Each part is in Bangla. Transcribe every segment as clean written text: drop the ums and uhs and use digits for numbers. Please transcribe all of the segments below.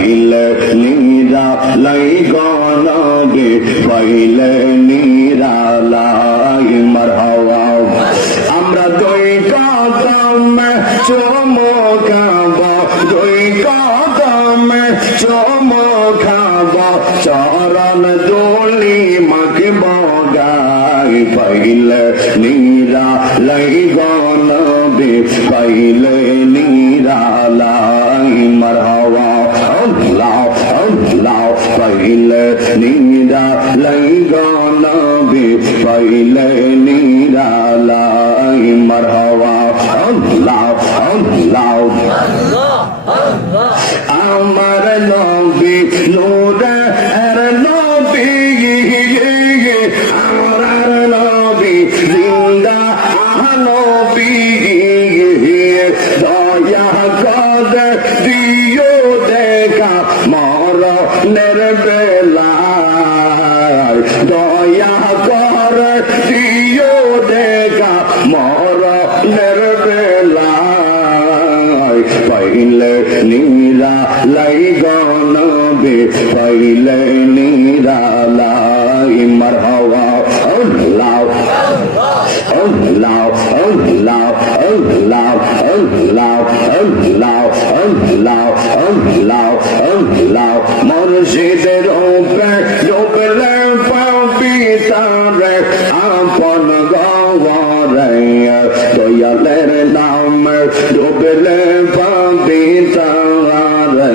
পাইলে নিরালাই গনবে পাইলে নিরালাই মারহাবা আমরা দুই কদম চুমুখাব দুই কদম চুমুখাব চরণ ধুলি মাখব গায় পাইলে নিরালাই গনবে পাইলে নিরালাই মারহাবা আল্লাহ আল্লাহ পাইলে নিরালাই গনবে পাইলে নিরালাই মারহাবা আল্লাহ আল্লাহ আমার নবী নূরের নবী আমার নবী জিন্দা নবী দয়া করে দিও দেখা মরণের বেলায় দয়া করে দিও দেখা মরণের বেলায় পাইলে নিরালাই গনবে পাইলে নিরালাই মারহাবা আল্লাহ আল্লাহ আল্লাহ আল্লাহ আল্লাহ আল্লাহ আল্লাহ আল্লাহ আল্লাহ মুর্শিদের উপরে ডুবলে পাবি তারে আপন গওয়ারে দয়ালের নাম ডুবলে পাবি তারে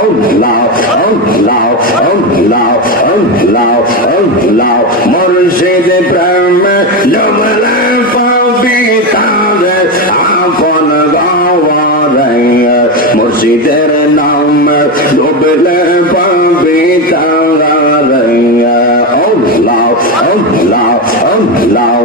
আল্লাহ আল্লাহ আল্লাহ আল্লাহ আল্লাহ মুর্শিদ প্রেম ডুবলে পাবি তারে আপন গওয়ারে মুর্শিদের নাম ডুবলে পাবি তারে আল্লাহ আল্লাহ আল্লাহ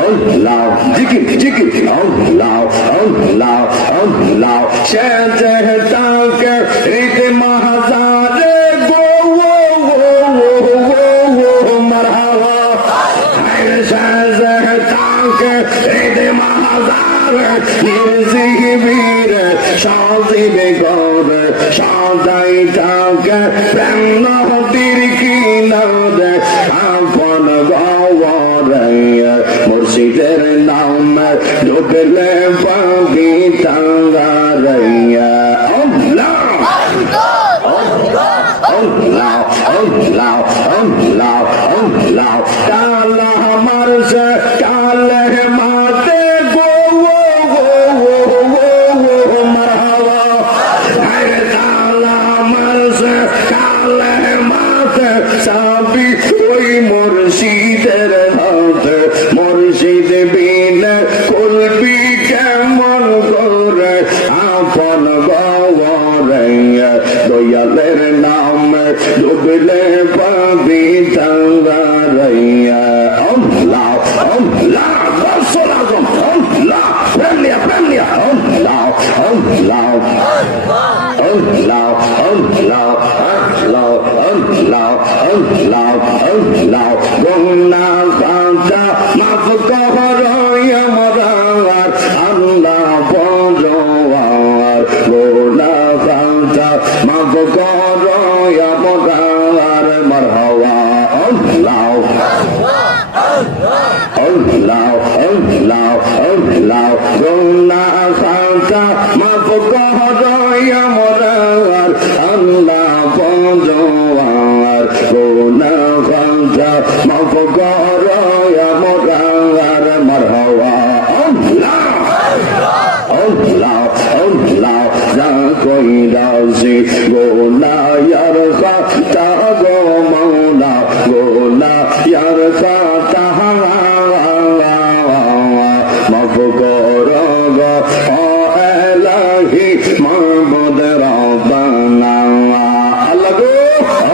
আল্লাহ জিকির জিকির আল্লাহ আল্লাহ আল্লাহ শাহজাহানকে ঈদ মাহজারে গো মারহাবা শাহজাহানকে ঈদ মাহজারে নিজিবির শাজিবে গরে শাদাই তাকে প্রেম নদীর কিনারে আপন গওয়ারে মুর্শিদের নাম ডুবলে পাবি তারে আল্লাহ আল্লাহ আল্লাহ আল্লাহ আল্লাহ আল্লাহ কালা মারছে কালে মাতে গো মারহাবা আরে কালা মারছে কালে মাতে সাবি ওই মুর্শিদের হাতে মুর্শিদ বিনে কুলবি কেমন করে আপন গওয়ারে দয়ালের নাম ডুবলে পাবি তারে আল্লাহ আল্লাহ রাসূল আযম আল্লাহ প্রেমিয়া প্রেমিয়া আল্লাহ আল্লাহ আল্লাহ আল্লাহ আল্লাহ আল্লাহ আল্লাহ আল্লাহ গুনাহ খাতা মাফ করো আমার আল্লাহ পরওয়ার গুনাহ খাতা মাফ করো আমার মারহাবা আল্লাহ আল্লাহ আল্লাহ আল্লাহ গুনাহ খাতা মাফ করো আমার আল্লাহ পরওয়ার গুনাহ খাতা মাফ করো আমার মারহাবা আল্লাহ আল্লাহ আল্লাহ যা কই রাজি গুনাহ ইয়ার খাতা গো মাওলা গুনাহ ইয়ার খাতা মাফ করো গো ও ইলাহি মাবুদ রব্বানা আল্লাহ গো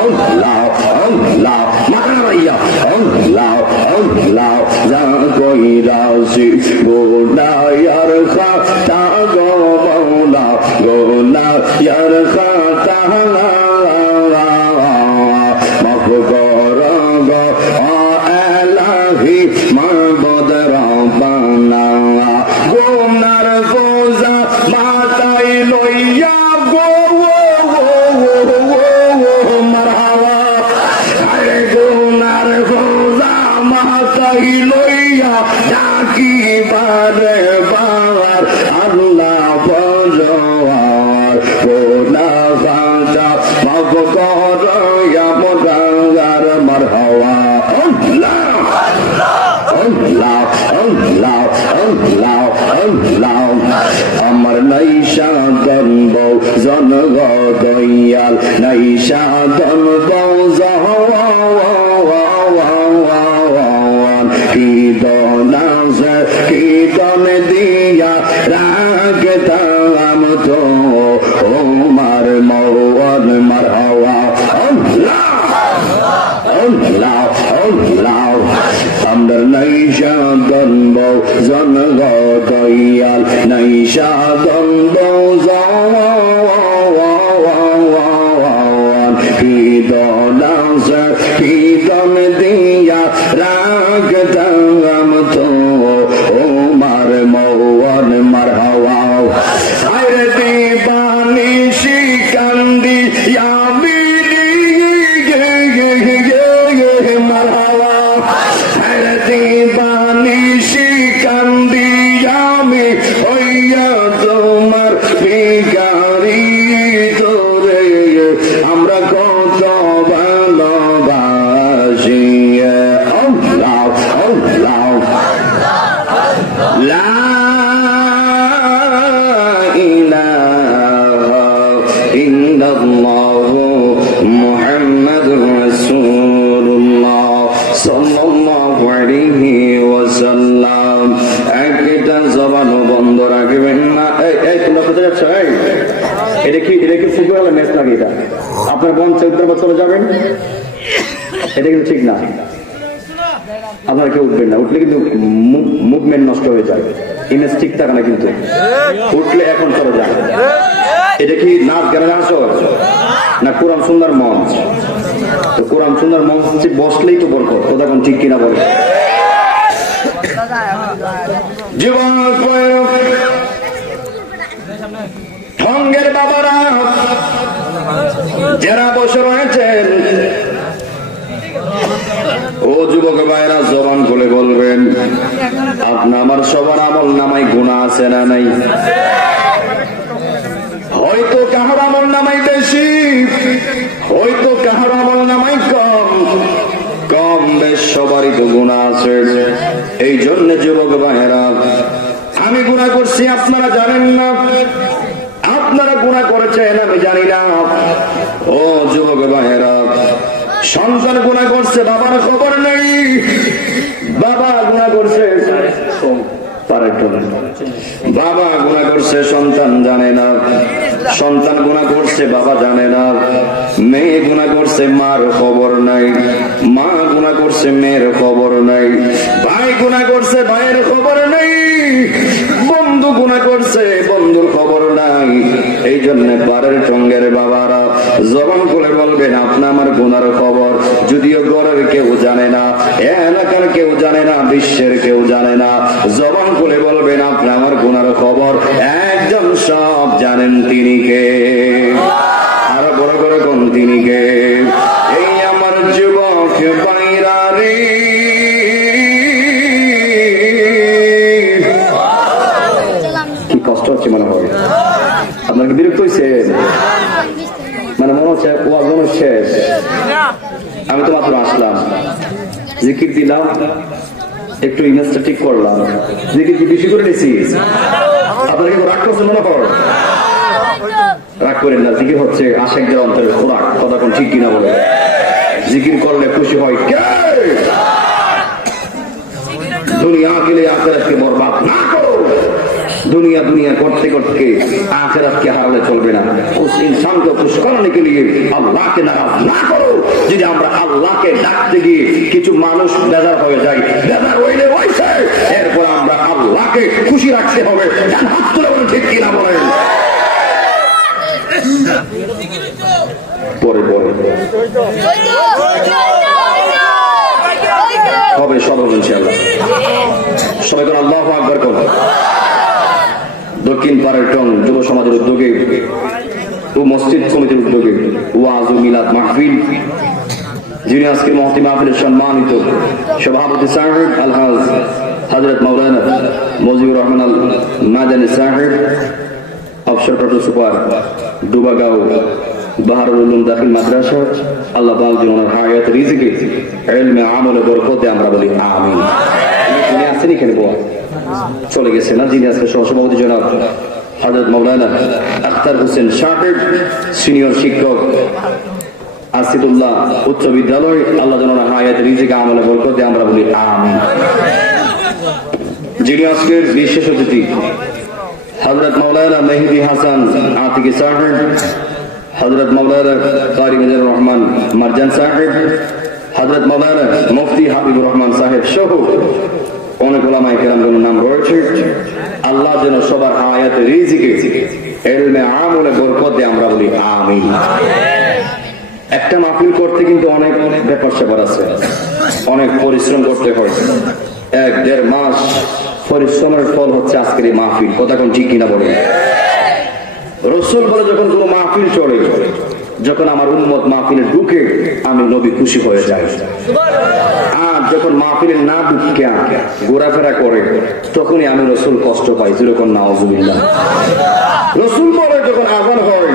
আল্লাহ আল্লাহ মারাইয়া আল্লাহ আল্লাহ যা কই রাজি গুনাহ ইয়ার খাতা গো মাওলা গুনাহ ইয়ার খাতা মাফ করো গো ও ইলাহি মাবুদ রব্বানা গুনার বোঝা মাথায় লইয়া গো মারহাবা আরে গুনার বোঝা মাথায় লইয়া ডাকি বারে বার আল্লাহ বজওয়ার গুনা খাতা মাফ করো ইয়া মুদার মারহাবা আল্লাহ আল্লাহ আল্লাহ আল্লাহ আল্লাহ আমার নাইশা গনব জনগ দয়াল নাইশা গনব জওয়ান কি দনাজ কি দন দিয়া রাখতাম তো ওমার মওয়ান মারহাওয়া আল্লাহ আল্লাহ আল্লাহ আমার নাইশা গনব জনগ দয়াল নাইশা গনব জওয়ান কি দনাজ কি দন দিয়া রাখতাম তো ওমার মওয়ান মারহাওয়া আরে দিবানি শিকান্দি ইয়ামি মারহাওয়া আরে দিবানি শিকান্দি ইয়ামি হইয়া তোমার ভিখারি তোরে আমরা কত ভালোবাসি আল্লাহ আল্লাহ লা ইলাহা ইল্লাল্লাহ মুহাম্মাদুর রাসূলুল্লাহ সাল্লাল্লাহু আলাইহি ওয়াসাল্লাম। একটা জবান বন্ধ রাখবেন না। এই তোমরা কোথায় যাচ্ছ? এটা কি ফুটবল ম্যাচ লাগে? এটা আপনার বোন 14 বছরে যাবেন, এটা কিন্তু ঠিক না। আপনারা কেউ উঠবেন না, উঠলে কিন্তু মুভমেন্ট নষ্ট হয়ে যায়, ইমেজ ঠিক থাকে না। কিন্তু উঠলে এখন চলে যান। এটা কি নাচ গানের আসর না কোরআন সুন্দর মঞ্চ? তো কোরআন সুন্দর মঞ্চে বসলেই তো বরকত, কথা কোন ঠিক কিনা বলে? জীবন ঢঙ্গের বাবারা যারা বসে রয়েছেন, ও যুবক ভাইরা জবান খুলে বলবেন, আপনার আমার সবার আমল নামায় গুনাহ আছে না নাই? হয়তো কাহার আমল নামাই বেশি, হয়তো কাহার আমল নামাই কম, কম বেশ সবারই তো গুনাহ আছে। এই জন্য যুবক ভাইরা, আমি গুনাহ করছি আপনারা জানেন না, আপনারা গুনাহ করেছেন আমি জানি না। ও যুবক ভাইরা, সন্তান গুনাহ করছে, বাবার খবর নেই। বাবা গুনাহ করছে, বাবা গুনাহ করছে, সন্তান জানে না। সন্তান গুনাহ করছে, বাবা জানে না। মেয়ে গুনাহ করছে, মার খবর নাই। মা গুনাহ করছে, মেয়ের খবর নাই। ভাই গুনাহ করছে, ভাইয়ের খবর নাই। বন্ধু গুনাহ করছে, বন্ধুর খবর নাই। এই জন্য পাড়ের টঙ্গের বাবারা জবান খুলে বলবেন, আপনা আমার গুনার খবর যদিও ঘরের কেউ জানে না, এলাকার কেউ জানে না, বিশ্বের কেউ জানে না। জবান খুলে বলবেন, আপনা আমার গুনার খবর একজন সব জানেন, তিনি কে? আরো বড় করে কোন তিনি কে? এই আমার যুবক ভাইরা রে, কি কষ্ট হচ্ছে মনে হয়? আপনার কি বিরক্ত হয়েছে? মানে মনে হচ্ছে ওয়াজ শেষ, আমি তো মাত্র আসলাম, জিকির দিলাম, একটু ইমেজটা ঠিক করলাম, জিকির কি বেশি করে নিয়েছি? আপনার কি রাগ করছে মনে হয়? রাগ করেন না, জিকির হচ্ছে আশেকদের অন্তরের খোরাক, কথা কোন ঠিক কিনা বলে? জিকির করলে খুশি হয় কে? দুনিয়া के लिए आखिरत के बर्बाद ना करो। दुनिया दुनिया करते करते आखिरत के हारले चलबे ना। उस इंसान को खुश करने के लिए अल्लाह के नाराज ना करो। যদি আমরা আল্লাহকে ডাকতে গিয়ে কিছু মানুষ বেজার হয়ে যায়, বেজার হইলে হইছে, এরপর আমরা আল্লাহকে খুশি রাখতে হবে। জান হাত তুলে বলেন ঠিক কিনা বলেন? পরে পরে হবে সবাই ইনশাআল্লাহ। সবাই করে আল্লাহু আকবার করুন। দক্ষিণ পাড়ার টং যুব সমাজের উদ্যোগে ও মসজিদ কমিটির উদ্যোগে ওয়াজ ও মিলাদ মাহফিল, যিনি আজকের মহতি মাহফিলের সম্মানিত সভাপতি সাহেব আলহাজ হযরত মাওলানা মুজিবুর রহমান আল মাদানী সাহেব, অবসরপ্রাপ্ত সুপার ডুবাগাঁও বাহারুল উলুম দাখিল মাদ্রাসা, আল্লাহ পাক যেন ওনার হায়াত রিজিকে ইলমে আমলে বরকতে আমরা বলি আমিন। তিনি আছেন এখানে চলে গেছে না, যিনি আজকে সহসভাপতি জনাব হযরত মাওলানা আখতার হোসেন সাহেব, সিনিয়র শিক্ষক আসিদুল্লাহ উচ্চ বিদ্যালয়, আল্লাহ যেন ওনার হায়াত রিজিকে আমলে বরকতে আমরা বলি আমিন। যিনি আজকের বিশেষ অতিথি হযরত মাওলানা মেহেদী হাসান আতিকি সাহেব, হযরত মাওলানা কারি মিজানুর রহমান মারজান সাহেব, হযরত মাওলানা মুফতি হাবিবুর রহমান সাহেব সহ অনেক উলামায়ে কেরামগণের নাম রয়েছে। আল্লাহ যেন সবার হায়াতে রিজিকে ইলমে আমলে বরকত দিয়ে আমরা বলি আমিন। একটা মাহফিল করতে কিন্তু অনেক ব্যাপার স্যাপার আছে, অনেক পরিশ্রম করতে হয়। 1-1.5 মাস পরিশ্রমের ফল হচ্ছে আজকের এই মাহফিল। কথা কোন ঠিক কিনা বলেন? রাসূল বলে যখন কোনো মাহফিল চলে, যখন আমার উম্মত মাহফিলে ঢুকে আমি নবী খুশি হয়ে যাই। আর যখন মাহফিলে না ঢুকে ঘোরাফেরা করে তখনই আমি রাসূল কষ্ট পাই। যেরকম নাউজুবিল্লাহ। রাসূল বলে যখন আযান হয়,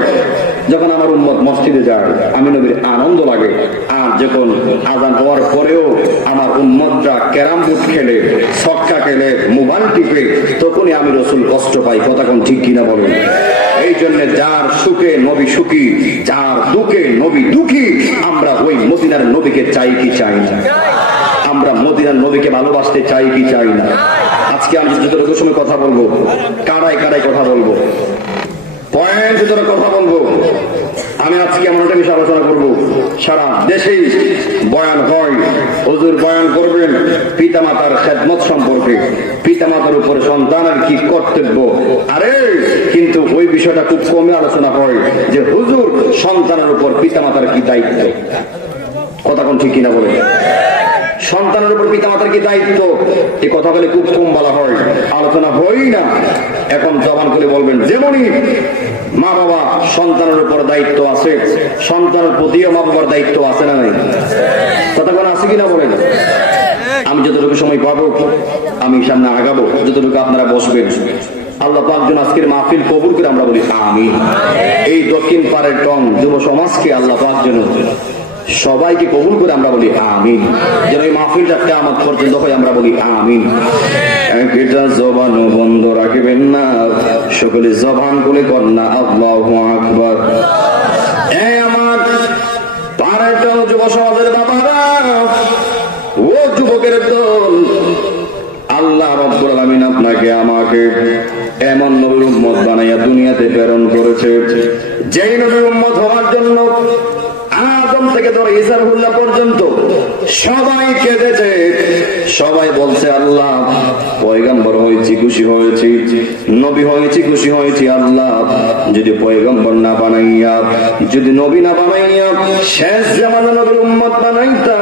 যখন আমার উম্মত মসজিদে যায় আমি নবীর আনন্দ লাগে। আর যখন আযান হওয়ার পরেও আমার উম্মতরা ক্যারাম বোর্ড খেলে, ছক্কা খেলে, মোবাইল টিপে, তখনই আমি রাসূল কষ্ট পাই। কথা কোন ঠিক কিনা বলেন? এই জন্য যার সুখে নবী সুখী, যার দুঃখে নবী দুঃখী। আমরা ওই মদিনার নবীকে চাই কি চাই না? আমরা মদিনার নবীকে ভালোবাসতে চাই কি চাই না? আজকে আমি যতটুকু সময় কথা বলবো, কারায় কারায় কথা বলবো, পয়েন্ট ভিতরে কথা বলবো। আমি আজকে এমন একটা বিষয় আলোচনা করবো, সারা দেশেই বয়ান হয়, হুজুর বয়ান করবেন পিতামাতার খেদমত সম্পর্কে, পিতামাতার উপরে সন্তানের কি কর্তব্য। আরে কিন্তু ওই বিষয়টা খুব কমে আলোচনা হয় যে হুজুর সন্তানের উপর পিতামাতার কি দায়িত্ব। কথা কোন ঠিক কিনা বলে? সন্তানের উপর পিতামাতার কি দায়িত্ব, এই কথা বলে খুব কম বলা হয়, আলোচনা হই না। এখন জবান করে বলবেন, যেমনই মা বাবা সন্তানের উপর দায়িত্ব আছে, সন্তানের প্রতিও মা বাবার দায়িত্ব আছে না নাই? কথা কোন আছে কিনা বলেন? আমি যতটুকু সময় পাবো আমি সামনে আগাবো, যতটুকু আপনারা বসবেন। আল্লাহ পাক যেন আজকের মাহফিল কবুল করে আমরা বলি আমিন। এই দক্ষিণ পাড়ের টং যুব সমাজকে আল্লাহ পাক যেন সবাইকে কবুল করে আমরা বলি আমিন। যেন এই মাহফিলটা কিয়ামত পর্যন্ত হয় আমরা বলি আমিন। একটা জবানও বন্ধ রাখবেন না, সকলে জবান খুলে কন্যা আল্লাহু আকবার। এই আমার পাড়ার টং যুব সমাজের বাবারা, ও যুবকের দল, আল্লাহ রাব্বুল আলামিন আপনাকে আমাকে এমন নবীর উম্মত বানাইয়া দুনিয়াতে প্রেরণ করেছে, যেই নবীর উম্মত হওয়ার জন্য আদম থেকে ধরে ঈসা রুহুল্লাহ পর্যন্ত সবাই কেঁদেছে, সবাই বলছে আল্লাহ পয়গম্বর হয়েছি খুশি হয়েছি, নবী হয়েছি খুশি হয়েছি। আল্লাহ যদি পয়গম্বর না বানাইয়া, যদি নবী না বানাইয়া শেষ জামানা নবীর উম্মত বানাইতা,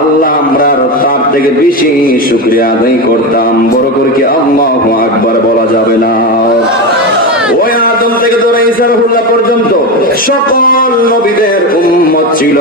আল্লাহ আমরা তার থেকে বেশি শুকরিয়া আদায় করতাম। বড় করে কি আল্লাহু আকবার বলা যাবে না? ওই আদম থেকে ধরে ঈসা রুহুল্লাহ পর্যন্ত সকল নবীদের উম্মত ছিল,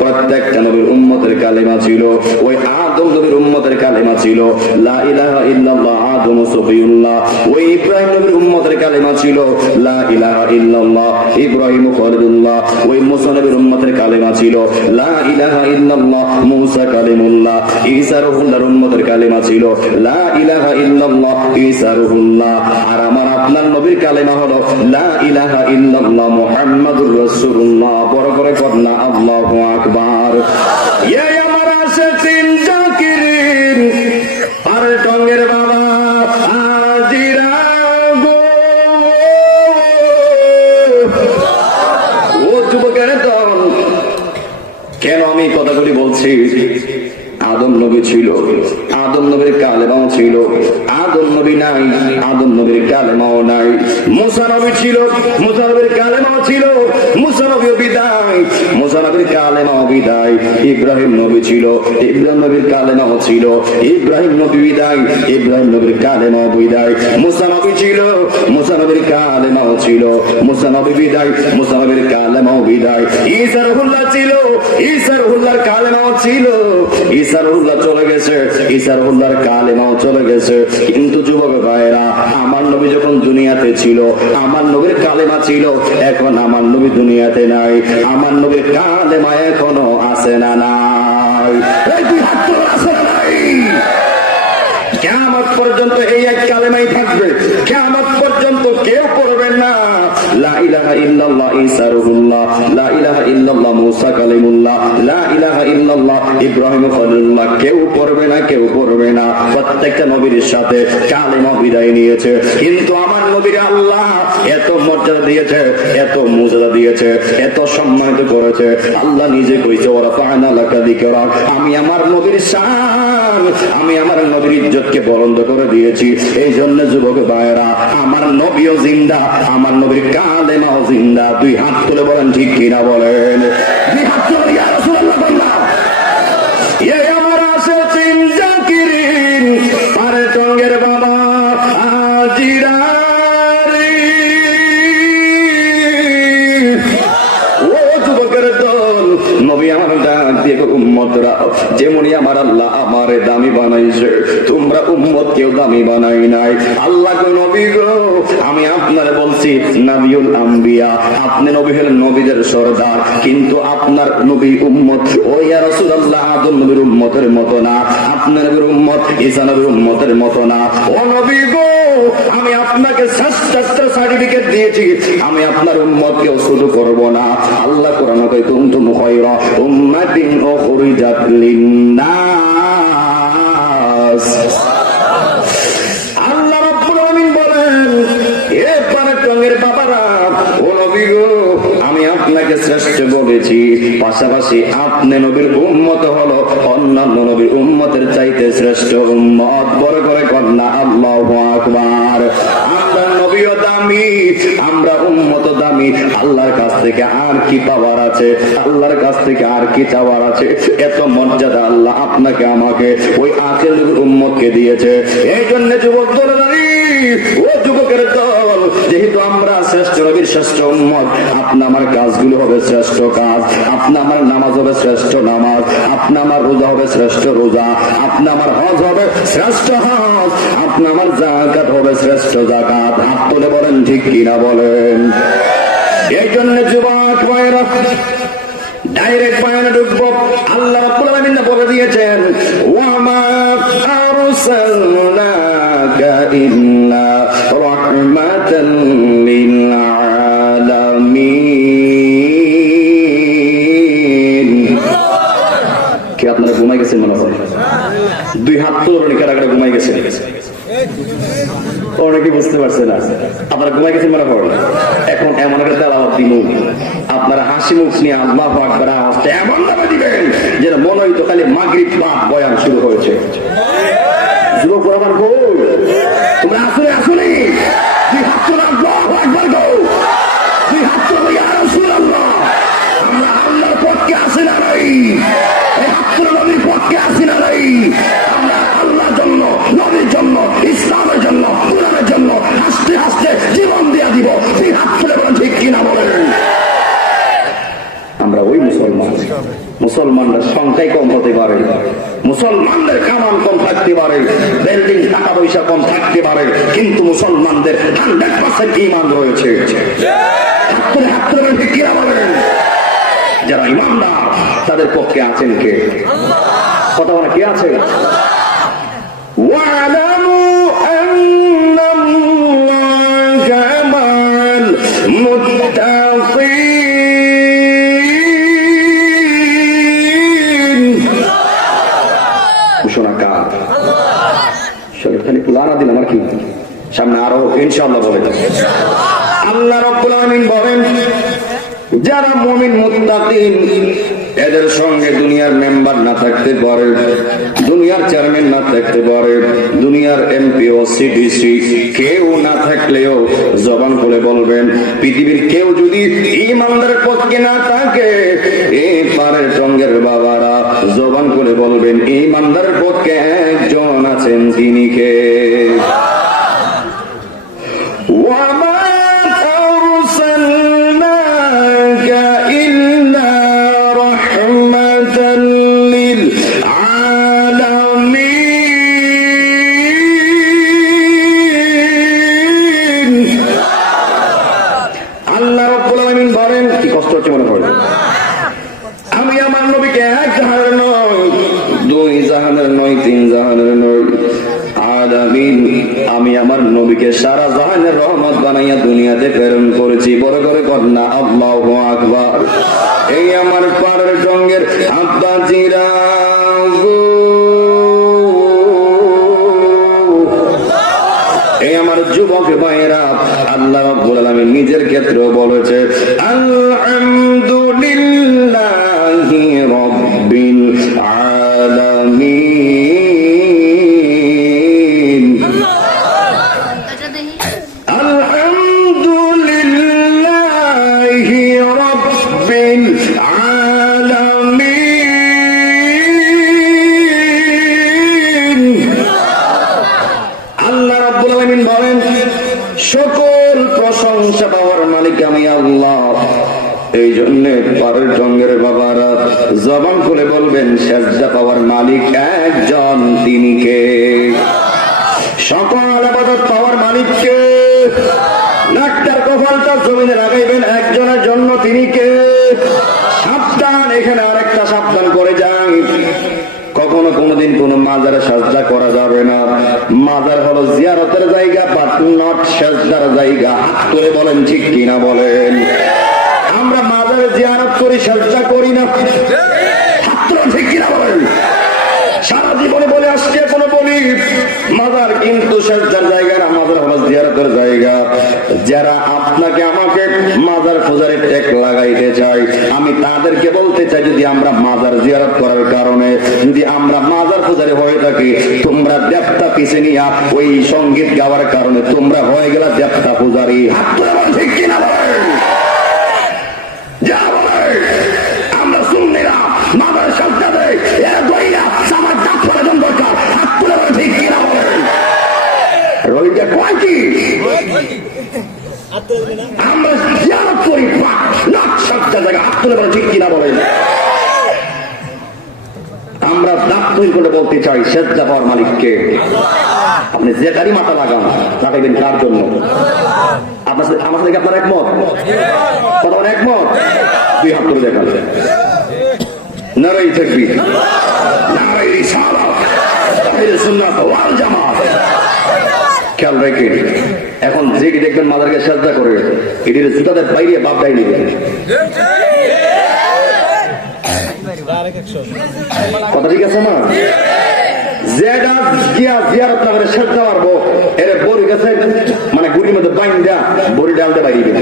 প্রত্যেকটা নবীর উম্মতের কালেমা ছিল ওই আদম নবীর উম্মতের কালেমা ছিল লা ইলাহা ইল্লাল্লাহ আদম সফিউল্লাহ। ওই ইব্রাহিম নবীর উম্মতের কালেমা ছিল লা ইলাহা ইল্লাল্লাহ ইব্রাহিম খলিলুল্লাহ। ওই মুসা নবীর উম্মতের কালেমা ছিল লা ইলাহা ইল্লাল্লাহ মুসা কালিমুল্লাহ। ঈসা রুহুল্লাহর উম্মতের কালেমা ছিল লা ইলাহা ইল্লাল্লাহ ঈসা রুহুল্লাহ। আর আমার আপনার নবীর কালেমা হলো লা ইলাহা ইল্লাল্লাহ মুহাম্মাদুর রাসূলুল্লাহ। বড় করে কন্যা আল্লাহু আকবার। এই আমার আশিকিন জাকিরিন আর টঙ্গের বাবা আজিরা গো, ও যুবকের দল, কেন আমি কথাগুলি বলছি? আদম নবী ছিল, আদম নবীর কালেমাও ছিল, আদম নবী নাই, আদম নবীর কালেমাও নাই। মুসা নবী ছিল, মুসা নবীর কালেমাও ছিল, মুসা নবীও বিদায়, মুসা নবীর কালেমাও বিদায়। বিদায়, ইব্রাহিম নবী ছিল, ইব্রাহিম নবীর কালেমাও ছিল, ইব্রাহিম নবী বিদায়, ইব্রাহিম নবীর কালেমাও বিদায়। মুসা নবী ছিল, মুসা নবীর কালেমাও ছিল, মুসা নবী বিদায়, মুসা নবীর কালেমাও বিদায়। ঈসা রুহুল্লাহ ছিল, ঈসা রুহুল্লাহর কালেমাও ছিল, ঈসা রুহুল্লাহ চলে গেছে, ঈসা রুহুল্লাহর কালেমাও চলে গেছে। কিন্তু যুবক ভাইরা, আমার নবী যখন দুনিয়াতে ছিল, আমার নবীর কালেমা ছিল, এখন আমার নবী দুনিয়াতে নাই, আমার নবীর কালেমা এখনো আছে না নাই? এই দুই হাত তোলা আছে না নাই? কিয়ামত পর্যন্ত এই এক কালেমাই থাকবে, কিয়ামত পর্যন্ত কেউ পড়বেন না লা ইলাহা ইল্লাল্লাহ ঈসা রুহুল্লাহ, লা ইলাহা ইল্লাল্লাহ মুসা কালিমুল্লাহ, লা ইলাহা ইল্লাল্লাহ ইব্রাহিম খলিলুল্লাহ। কেউ পড়বে না, কেউ পড়বে না। প্রত্যেকটা নবীর সাথে কালেমা বিদায় নিয়েছে। কিন্তু আমার নবীর আল্লাহ এত মর্যাদা দিয়েছে, এত মর্যাদা দিয়েছে, এত সম্মানিত করেছে। আল্লাহ নিজে কইছে ওয়ারাফা'না লাকা যিকরাক, আমি আমার নবীর শান, আমি আমার নবীর ইজ্জতকে বলন্দ করে দিয়েছি। এই জন্য যুবক ভাইরা, আমার নবীও জিন্দা, আমার নবীর কালেমাও জিন্দা। দুই হাত তুলে বলেন ঠিক কিনা বলেন? দুই হাত তুলে ইয়া রাসূলুল্লাহ বললাম। এই আমার আশিকিন জাকিরিন পারে টঙ্গের বাবা আজিরারি, ও যুবকের দল, নবী আমার ডাক দিয়ে উম্মতরা, যেমনই আমার আল্লাহ আমারে দামি বানাইছে, তোমরা উম্মত কেউ দামি বানাই নাই। আল্লাহ কই নবী গো, আমি আপনার বলছি নবিউল আম্বিয়া, আপনি নবী হলেন নবীদের সরদার, কিন্তু আপনার নবী উম্মত ও ইয়া রাসূলুল্লাহ আদম নবীর উম্মতের মতো না, আপনার নবীর উম্মত ঈসা নবীর উম্মতের মতো না। ও নবী গো, আমি আপনাকে শ্রেষ্ঠত্ব সার্টিফিকেট দিয়েছি, আমি আপনার উম্মতকেও শুধু করব না। আল্লাহ কোরআনে কয় কুনতুম খায়রা উম্মাতিন উখরিজাত লিন-নাস। আল্লাহ রাব্বুল আলামিন বলেন, হে পানাটঙ্গের বাবারা, ও নবী গো, আমি আপনাকে শ্রেষ্ঠ বলেছি, পাশাপাশি আপনি নবীর উম্মত হলো অন্যান্য নবীর উম্মতের চাইতে শ্রেষ্ঠ উম্মত। বড় করে কন্যা আল্লাহু আকবার। আমরা নবীও দামি, আমরা উম্মত দামি। আল্লাহর কাছ থেকে আর কি পাওয়ার আছে? আল্লাহর কাছ থেকে আর কি চাওয়ার আছে? এত মর্যাদা আল্লাহ আপনাকে আমাকে ওই আখির নবীর উম্মতকে দিয়েছে। এই জন্য যুবক দলদারি, ও যুবকের দল, যেহেতু আমরা শ্রেষ্ঠ নবীর শ্রেষ্ঠ উম্মত, আপনা আমার কাজগুলো হবে শ্রেষ্ঠ কাজ, আপনা আমার নামাজ হবে শ্রেষ্ঠ নামাজ, আপনা আমার রোজা হবে শ্রেষ্ঠ রোজা, আপনা আমার হজ হবে শ্রেষ্ঠ হজ, আপনা আমার যাকাত হবে শ্রেষ্ঠ যাকাত। হাত তুলে বলেন ঠিক কিনা বলেন? এই জন্য যুবক ভাইরা, ডাইরেক্ট বয়ানে ঢুকবো। আল্লাহ রাব্বুল আলামিন বলে দিয়েছেন, ওয়া মা আরসালনাকা ইল্লা রাহমাতান লিল আলামিন। কি আপনারা ঘুমাই গেছেন মনে হয়? দুই হাত তোলেন, কারা কারা ঘুমাই গেছেন? অনেকে বুঝতে পারছে না, আপনারা ঘুমাই গেছেন মনে হয়। এখন এমন একটা তেলাওয়াত দিব, আপনারা হাসি মুখ নিয়ে আল্লাহু আকবার আসতে এমন নামে দিবেন যেন মনে হইতো খালি মাগরিব বাদ বয়ান শুরু হয়েছে। যুবক আমার গো, তোমরা আসলে আসলে দুই হাত তোলা আল্লাহু আকবার গো, দুই হাত তোলা ইয়া রাসূলুল্লাহ। আমরা আল্লাহর পক্ষে আসি না নাই, এই হাত তোলা নবীর পক্ষে আসি না নাই। আমরা আল্লাহর জন্য, নবীর জন্য, ইসলামের জন্য, কুরআনের জন্য হাসতে হাসতে জীবন দিয়া দিব। দুই হাত তুলে বলেন ঠিক কিনা বলেন? আমরা ওই মুসলমান, মুসলমানরা সংখ্যায় কম হতে পারে, মুসলমানদের কামান কম থাকতে পারে, বিল্ডিং টাকা পয়সা কম থাকতে পারে, কিন্তু মুসলমানদের 100% ঈমান রয়েছে। হাত তুলে ঠিক কিনা বলেন? যারা ঈমানদার তাদের পক্ষে আছেন কে? কথা বলা কে আছে? وَاعْلَمُوا أَنَّ اللَّهَ مَعَ الْمُتَّقِينَ। ঘোষণা কার? খালি পুলানা দিন আমার কি সামনে আরো ইনশাআল্লাহ বলে আল্লাহ রাব্বুল আলামিন বলেন, যারা মুমিন মুত্তাকিন, এদের সঙ্গে দুনিয়ার মেম্বার না থাকতে পারে, দুনিয়ার চেয়ারম্যান না থাকতে পারে, দুনিয়ার এমপি ও সিডিসি কেউ না থাকলেও জবান খুলে বলবেন, পৃথিবীর কেউ যদি ঈমানদারের পক্ষে না থাকে, এই পারের সঙ্গের বাবারা জবান করে বলবেন ঈমানদারের পক্ষে একজন আছেন, তিনি কে? আমি আমার নবীকে এক জাহানের নয়, দুই জাহানের নয়, তিন জাহানের নয়, আলামিন, আমি আমার নবীকে সারা জাহানের রহমত বানাইয়া দুনিয়াতে প্রেরণ করেছি। বড় করে কন্যা আল্লাহু আকবার। এই আমার পাড়ার সঙ্গের আব্বাজিরা, এই আমার যুবক ভাইয়েরা, আল্লাহ রাব্বুল আলামিন নিজের ক্ষেত্রেও বলেছে আলহামদুলিল্লাহি রাব্বিল আলামিন। আলহামদুলিল্লাহি রাব্বিল আলামিন। আল্লাহ রাব্বুল আলামিন বলেন সকল প্রশংসা পাওয়ার মালিক আমি আল্লাহ। এই জন্য পারের জঙ্গের বাবারা জবান করে বলবেন সেজদা পাওয়ার মালিক একজন, তিনি কে? সকল ইবাদত পাওয়ার মালিক কে? নাকটার কপালটা জমিনে লাগাইবেন একজনের জন্য, তিনি কে? সাবধান, এখানে আরেকটা সাবধান করে যান, কখনো কোনোদিন কোন মাজারে সাজদা করা যাবে না। মাজার হলো জিয়ারতের জায়গা, বাট নট সাজদার জায়গা। হাত করে বলেন ঠিক কিনা বলেন? আমরা মাজারে জিয়ারত করি, সাজদা করি না। হাত তুলে ঠিক কিনা বলেন? সারা জীবনে বলে আসছে, কোনো বলি মাজার কিন্তু সাজদার জায়গা না, মাজার হলো জিয়ারতের জায়গা। যারা আপনাকে আমাকে মাজার পূজারে টেক লাগাইতে চায়, আমি তাদেরকে বলতে চাই, যদি আমরা মাজার জিয়ারত করার কারণে যদি আমরা মাজার পূজারে হয়ে থাকি, তোমরা দেবতা পিছে নিয়ে ওই সঙ্গীত গাওয়ার কারণে তোমরা হয়ে গেলা দেবতা পূজারী। হাত তুলে বলেন ঠিক কিনা বলেন? যা বলে আমরা সুন্নিরা মাজার সাজদা দেই, এরা দইরা আমার দাঁত পড়ে দেন দরকার। হাত তুলে বলেন ঠিক কিনা বলেন? রইটা কয় কি? আমরা জিয়ারত করি, না সাজদা জায়গা। হাত তুলে বলেন ঠিক কিনা বলেন? আমরা দাঁত তৈরি করে বলতে চাই সেজদা পাওয়ার মালিককে। আপনি যে গাড়ি মাথা লাগান, লাগাইবেন কার জন্য? আপনার সাথে আমার সাথে আপনার একমত? কথা বলেন একমত? দুই হাত করে দেখান। নারাই তাকবীর, নারাই রিসালাত, আহলে সুন্নাত ওয়াল জামাত। খেয়াল রাখেন, এখন যেটি দেখবেন মাজারকে সাজদা করে, এটির জুতাদের বাইরে বাপ গাই নেবেন। কথা ঠিক আছে না? যেটা গিয়া জিয়ারত না করে সাজদা মারবো, এর বড়ি গাছে মানে গুড়ির মধ্যে বাইন দেয়া বড়ি ডালতে বাইরে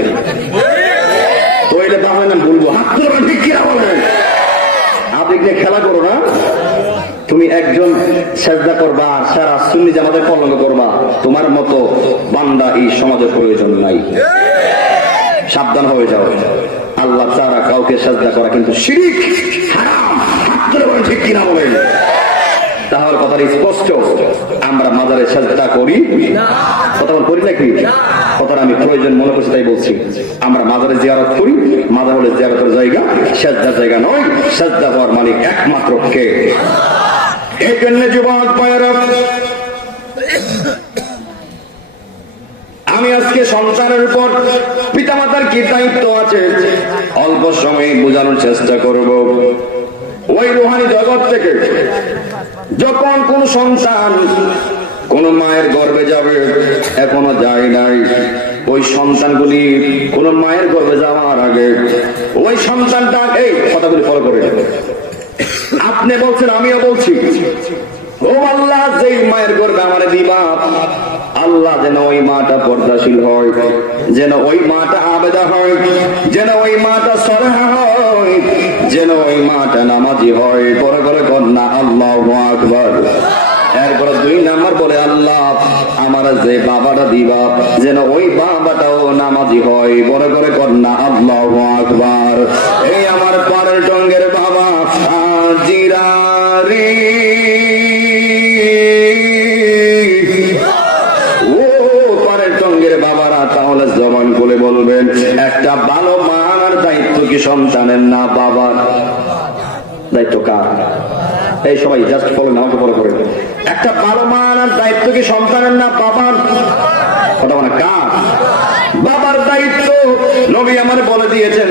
তো এটা তাহলে না বলবো। হাত তুলে ঠিক কিনা বলেন? আপনি খেলা করো না, তুমি একজন সাজদা করবা, সারা সুন্নি জামাতের কলঙ্ক করবা, তোমার মতো বান্দা এই সমাজের প্রয়োজন নাই। সাবধান হয়ে যাও। আল্লাহ ছাড়া কাউকে সাজদা করা কিন্তু শিরক, হারাম। হাত তুলে বলেন ঠিক কিনা বলেন? তাহলে কথাটা স্পষ্ট, আমরা মাজারে সাজদা করি, কথা করি নাকি? কথাটা আমি প্রয়োজন মনে করছি তাই বলছি। আমরা মাজারে জিয়ারত করি, মাজার হলে জিয়ারতের জায়গা, সাজদার জায়গা নয়। সাজদা হওয়ার মালিক একমাত্র কে? এই জন্য যুবক ভাইয়েরা, আমি আজকে সন্তানের উপর পিতামাতার কি দায়িত্ব আছে অল্প সময়ে বোঝানোর চেষ্টা করব। ওই রুহানি জগৎ থেকে যখন কোন সন্তান কোন মায়ের গর্ভে যাবে, এখনো যায় নাই, ওই সন্তানগুলি কোন মায়ের গর্ভে যাওয়ার আগে ওই সন্তানটা, এই কথাগুলি ফলো করে আপনি বলছেন, আমিও বলছি, ও আল্লাহ যেই মায়ের গর্ভে আমার দিবা, আল্লাহ যেন ওই মাটা পর্দাশীল হয়, যেন ওই মাটা আবেদা হয়, যেন ওই মাটা সলেহা হয়, যেন ওই মাটা নামাজি হয়। পরে করে কন্যা আল্লাহু আকবার। এরপরে 2 নাম্বার বলে, আল্লাহ আমার যে বাবাটা দিবা, যেন ওই বাবাটাও নামাজি হয়। পরে করে কন্যা আল্লাহু আকবার। এই আমার পাড়ের টঙ্গের বাবা, আনার দায়িত্ব কি সন্তানের না বাবার? দায়িত্ব কার? এই সবাই জাস্ট ফলো আমাকে ফলো করে। একটা ভালো মা আনার দায়িত্ব কি সন্তানের না বাবার? কথা মানে কার? বাবার দায়িত্ব। নবী আমার বলে দিয়েছেন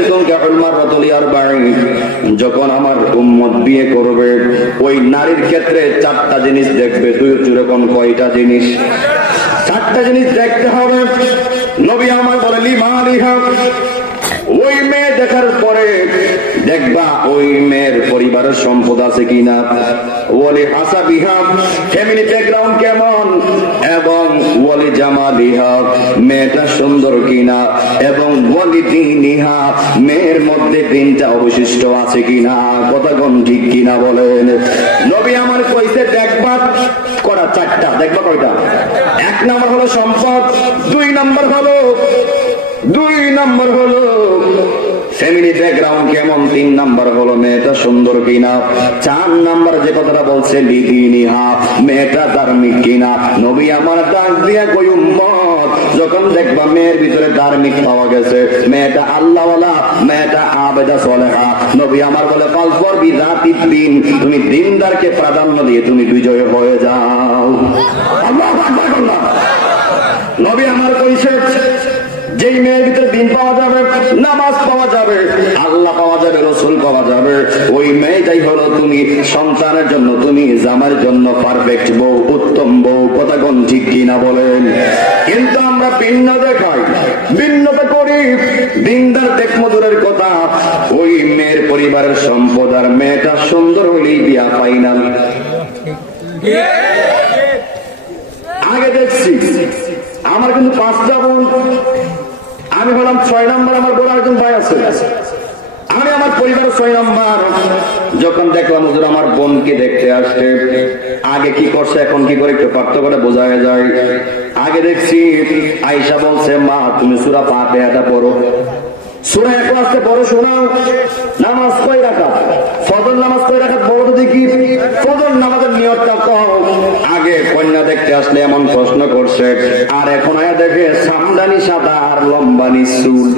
যখন আমার উম্মত বিয়ে করবে ওই নারীর ক্ষেত্রে 4টা জিনিস দেখবে। তুই যেরকম কয়টা জিনিস? 4টা জিনিস দেখতে হবে। নবী আমার বলে লিমালিহা, ওই মেয়ে দেখার পরে দেখবা ওই মেয়ের পরিবারের সম্পদ আছে কিনা, ওয়ালি হাসাবিহা, ফ্যামিলি ব্যাকগ্রাউন্ড কেমন, এবং ওয়ালি জামালিহা, মেয়েটা সুন্দর কিনা, এবং ওয়ালি দীনিহা, মেয়ের মধ্যে দিনটা অবশিষ্ট আছে কিনা। কথা কোন ঠিক কিনা বলেন? নবী আমার কইছে দেখবা করা 4টা। দেখবা কয়টা? 1 নাম্বার হলো সম্পদ, 2 নাম্বার হলো ফ্যামিলি ব্যাকগ্রাউন্ড কেমন, 3 নাম্বার হলো মেয়েটা সুন্দর কিনা, 4 নাম্বার যে কথাটা বলছে লিদিনিহা, মেয়েটা ধার্মিক কিনা। নবী আমার ডাক দিয়া কই উম্মত, যখন দেখবা মেয়ের ভিতরে ধার্মিক পাওয়া গেছে, মেয়েটা আল্লাহওয়ালা, মেয়েটা আবেদা সলেহা, নবী আমার বলে পালফর বিজাতিদ দ্বীন, তুমি দ্বীনদারকে প্রাধান্য দিয়ে তুমি বিজয় হয়ে যাও। আল্লাহু আকবার বললাম। নবী আমার কইছে যেই মেয়ের ভিতরে দিন পাওয়া যাবে, নামাজ পাওয়া যাবে, আল্লাহ পাওয়া যাবে, রসুল পাওয়া যাবে, ওই মেয়েটাই হলো তুমি সন্তানের জন্য, তুমি জামার জন্য পারফেক্ট বউ, উত্তম বউ। কথা কোন ঠিক কিনা বলেন? কিন্তু আমরা ভিন্ন দেখাই, ভিন্নতা করি। দিনদার দেখ মধুরের কথা, ওই মেয়ের পরিবারের সম্পদ আর মেয়েটা সুন্দর হইলেই বিয়া পাই না। আগে দেখছি আমার কিন্তু 5টা বোন, আমি হলাম 6 নাম্বার, আমার বড় একজন ভাই আছে, আমি আমার পরিবারের 6 নাম্বার। যখন দেখলাম হুজুর আমার বোনকে দেখতে আসছে, আগে কি করছে এখন কি করে একটু পার্থক্যটা বোঝা যায়। আগে দেখছি আয়েশা বলছে মা তুমি সূরা ফাতিহাটা পড়ো, সূরা ইখলাসে পড়ো শোনাও। নামাজ কয় রাকাত? ফজর নামাজ কয় রাকাত বলো তো দেখি। ফজর নামাজের নিয়তটা কও। আগে কন্যা দেখতে আসলে এমন প্রশ্ন করছে, আর এখন আয়া দেখে সামদানি সাদা আর লম্বানি চুল।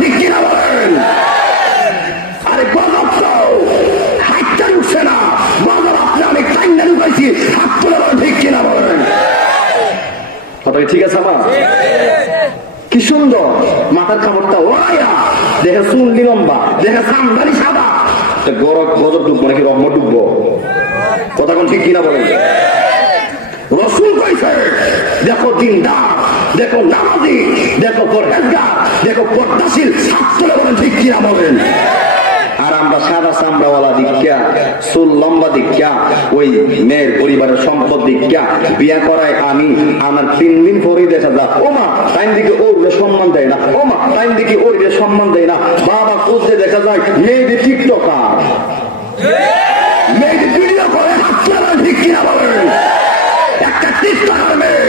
ঠিক কিনা বলেন? আরে গজব তো, হাতটা উঠছে না, গজব আপনি আমি কান্না ঢুকাইছি, হাত তুলে বলেন ঠিক কিনা বলেন? কথা ঠিক আছে আমার? কি সুন্দর মাথার খাবারটা ওরাইয়া, দেখে চুল্লি লম্বা, দেখে সামদানি সাদা, গজব ডুববো নাকি রহম ডুববো? কথা কোন ঠিক কিনা বলেন? রসুল কইছে দেখো দিনদার, দেখো নামাজি, দেখো পরহেজগার, দেখো পর্দাশীল, হাত তুলে বলেন ঠিক কিনা বলেন? আর আমরা সাদা চামড়াওয়ালা দীক্ষা, চুল লম্বা দীক্ষা, ওই মেয়ের পরিবারের সম্পদ দীক্ষা বিয়া করায় আমি আমার 3 দিন পরেই দেখা যা ওমা টাইম দিকে ওর সম্মান দেয় না, ওমা টাইম দিকে ওর সম্মান দেয় না। বাবা খুঁজতে দেখা যায় মেয়েদের টিকটকার, মেয়েদের ভিডিও করে, হাত তুলে ঠিক কিনা বলেন? একটা টিকটকার মেয়ে,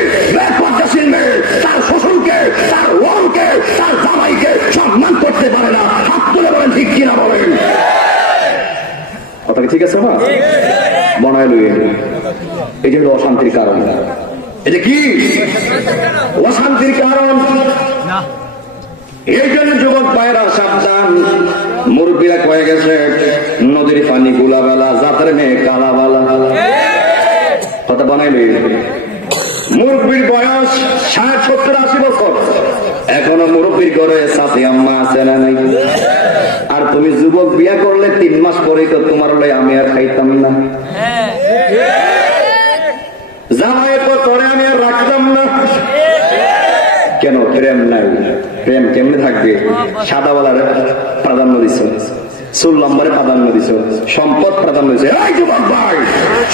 পর্দাশীল মেয়ে, তার শ্বশুরকে, তার ওয়ানকে, তার জামাইকে সম্মান করতে পারে না। হাত তুলে বলেন ঠিক কিনা বলেন? কথা ঠিক আছে না? বনায় লুয়ে এটা হলো অশান্তির কারণ। এটা কি অশান্তির কারণ? এই জন্য যুবক ভাইরা সাবধান। মুরব্বীরা কয়ে গেছে নদীর পানি গুলাবেলা, জাতের মেয়ে কালাবালা। কথা বানাই লুয়ে মুরব্বীর বয়স 60, 70, 80 বছর, এখনো মুরব্বীর ঘরে সাথে আম্মা আছে না নাই? আর তুমি যুবক বিয়া করলে 3 মাস পরে তো তোমার হলে আমি আর খাইতাম না, জামাই তোরে আমি আর রাখতাম না। কেন? প্রেম নাই। প্রেম কেমনে থাকবে? সাদাওয়ালার প্রাধান্য দিচ্ছ, চুল লম্বারে প্রাধান্য দিচ্ছ, সম্পদ প্রাধান্য দিচ্ছে। এই যুবক ভাই,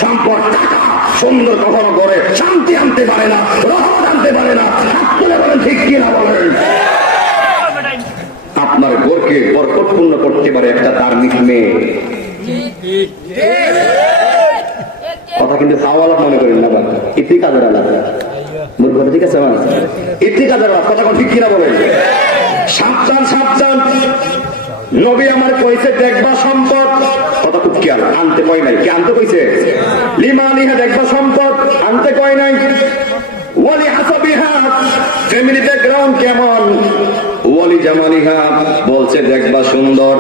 সম্পদ টাকা সুন্দর কখনো করে শান্তি আনতে পারে না, রহমত আনতে পারে না। হাত তুলে বলেন ঠিক কিনা বলেন? আপনার ঘরকে বরকতপূর্ণ করতে পারে একটা ধার্মিক মেয়ে। কথা কিন্তু পাওয়ালা মনে করেন না, বাবা ইতি কাজের আলাদা, ঠিক আছে? ইতি কাজের আলাদা। কথা ঠিক কিনা বলেন? সাবধান সাবধান। নবী আমার কইছে দেখবা সম্পদ, কথা খুব খেয়াল, আনতে কয় নাই। কে আনতে কইছে? লিমালিহা, দেখবা সম্পদ, আনতে কয় নাই। ওয়ালি হাসাবিহা, ফ্যামিলি ব্যাকগ্রাউন্ড কেমন, জামালিহা বলছে দেখবা সুন্দর,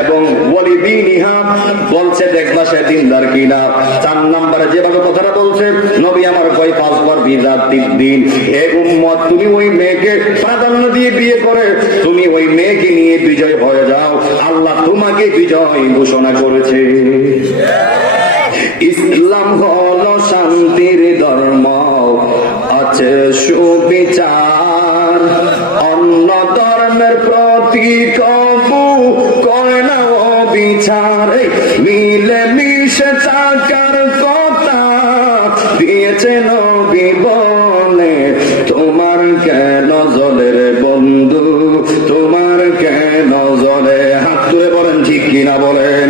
এবং ওয়ালি দীনিহা বলছে দেখবা সে দিনদার কিনা। 4 নম্বরে যেভাবে কথাটা বলছে নবী আমার কয় 5 বার বিজাতির দিন। হে উম্মত, তুমি ওই মেয়েকে প্রাধান্য দিয়ে বিয়ে করে তুমি ওই মেয়েকে নিয়ে বিজয় হয়ে যাও, আল্লাহ তোমাকে বিজয় ঘোষণা করেছে। ইসলাম হলো শান্তির ধর্ম, আছে সুবিচার, অন্য ধর্মের প্রতি কবু করে না বিচার। মিলে মিশে থাকার কথা দিয়েছে নবী বলে, তোমার কেন জলে রে বন্ধু, তোমার কেন জলে? হাত তুলে বলেন ঠিক কিনা বলেন।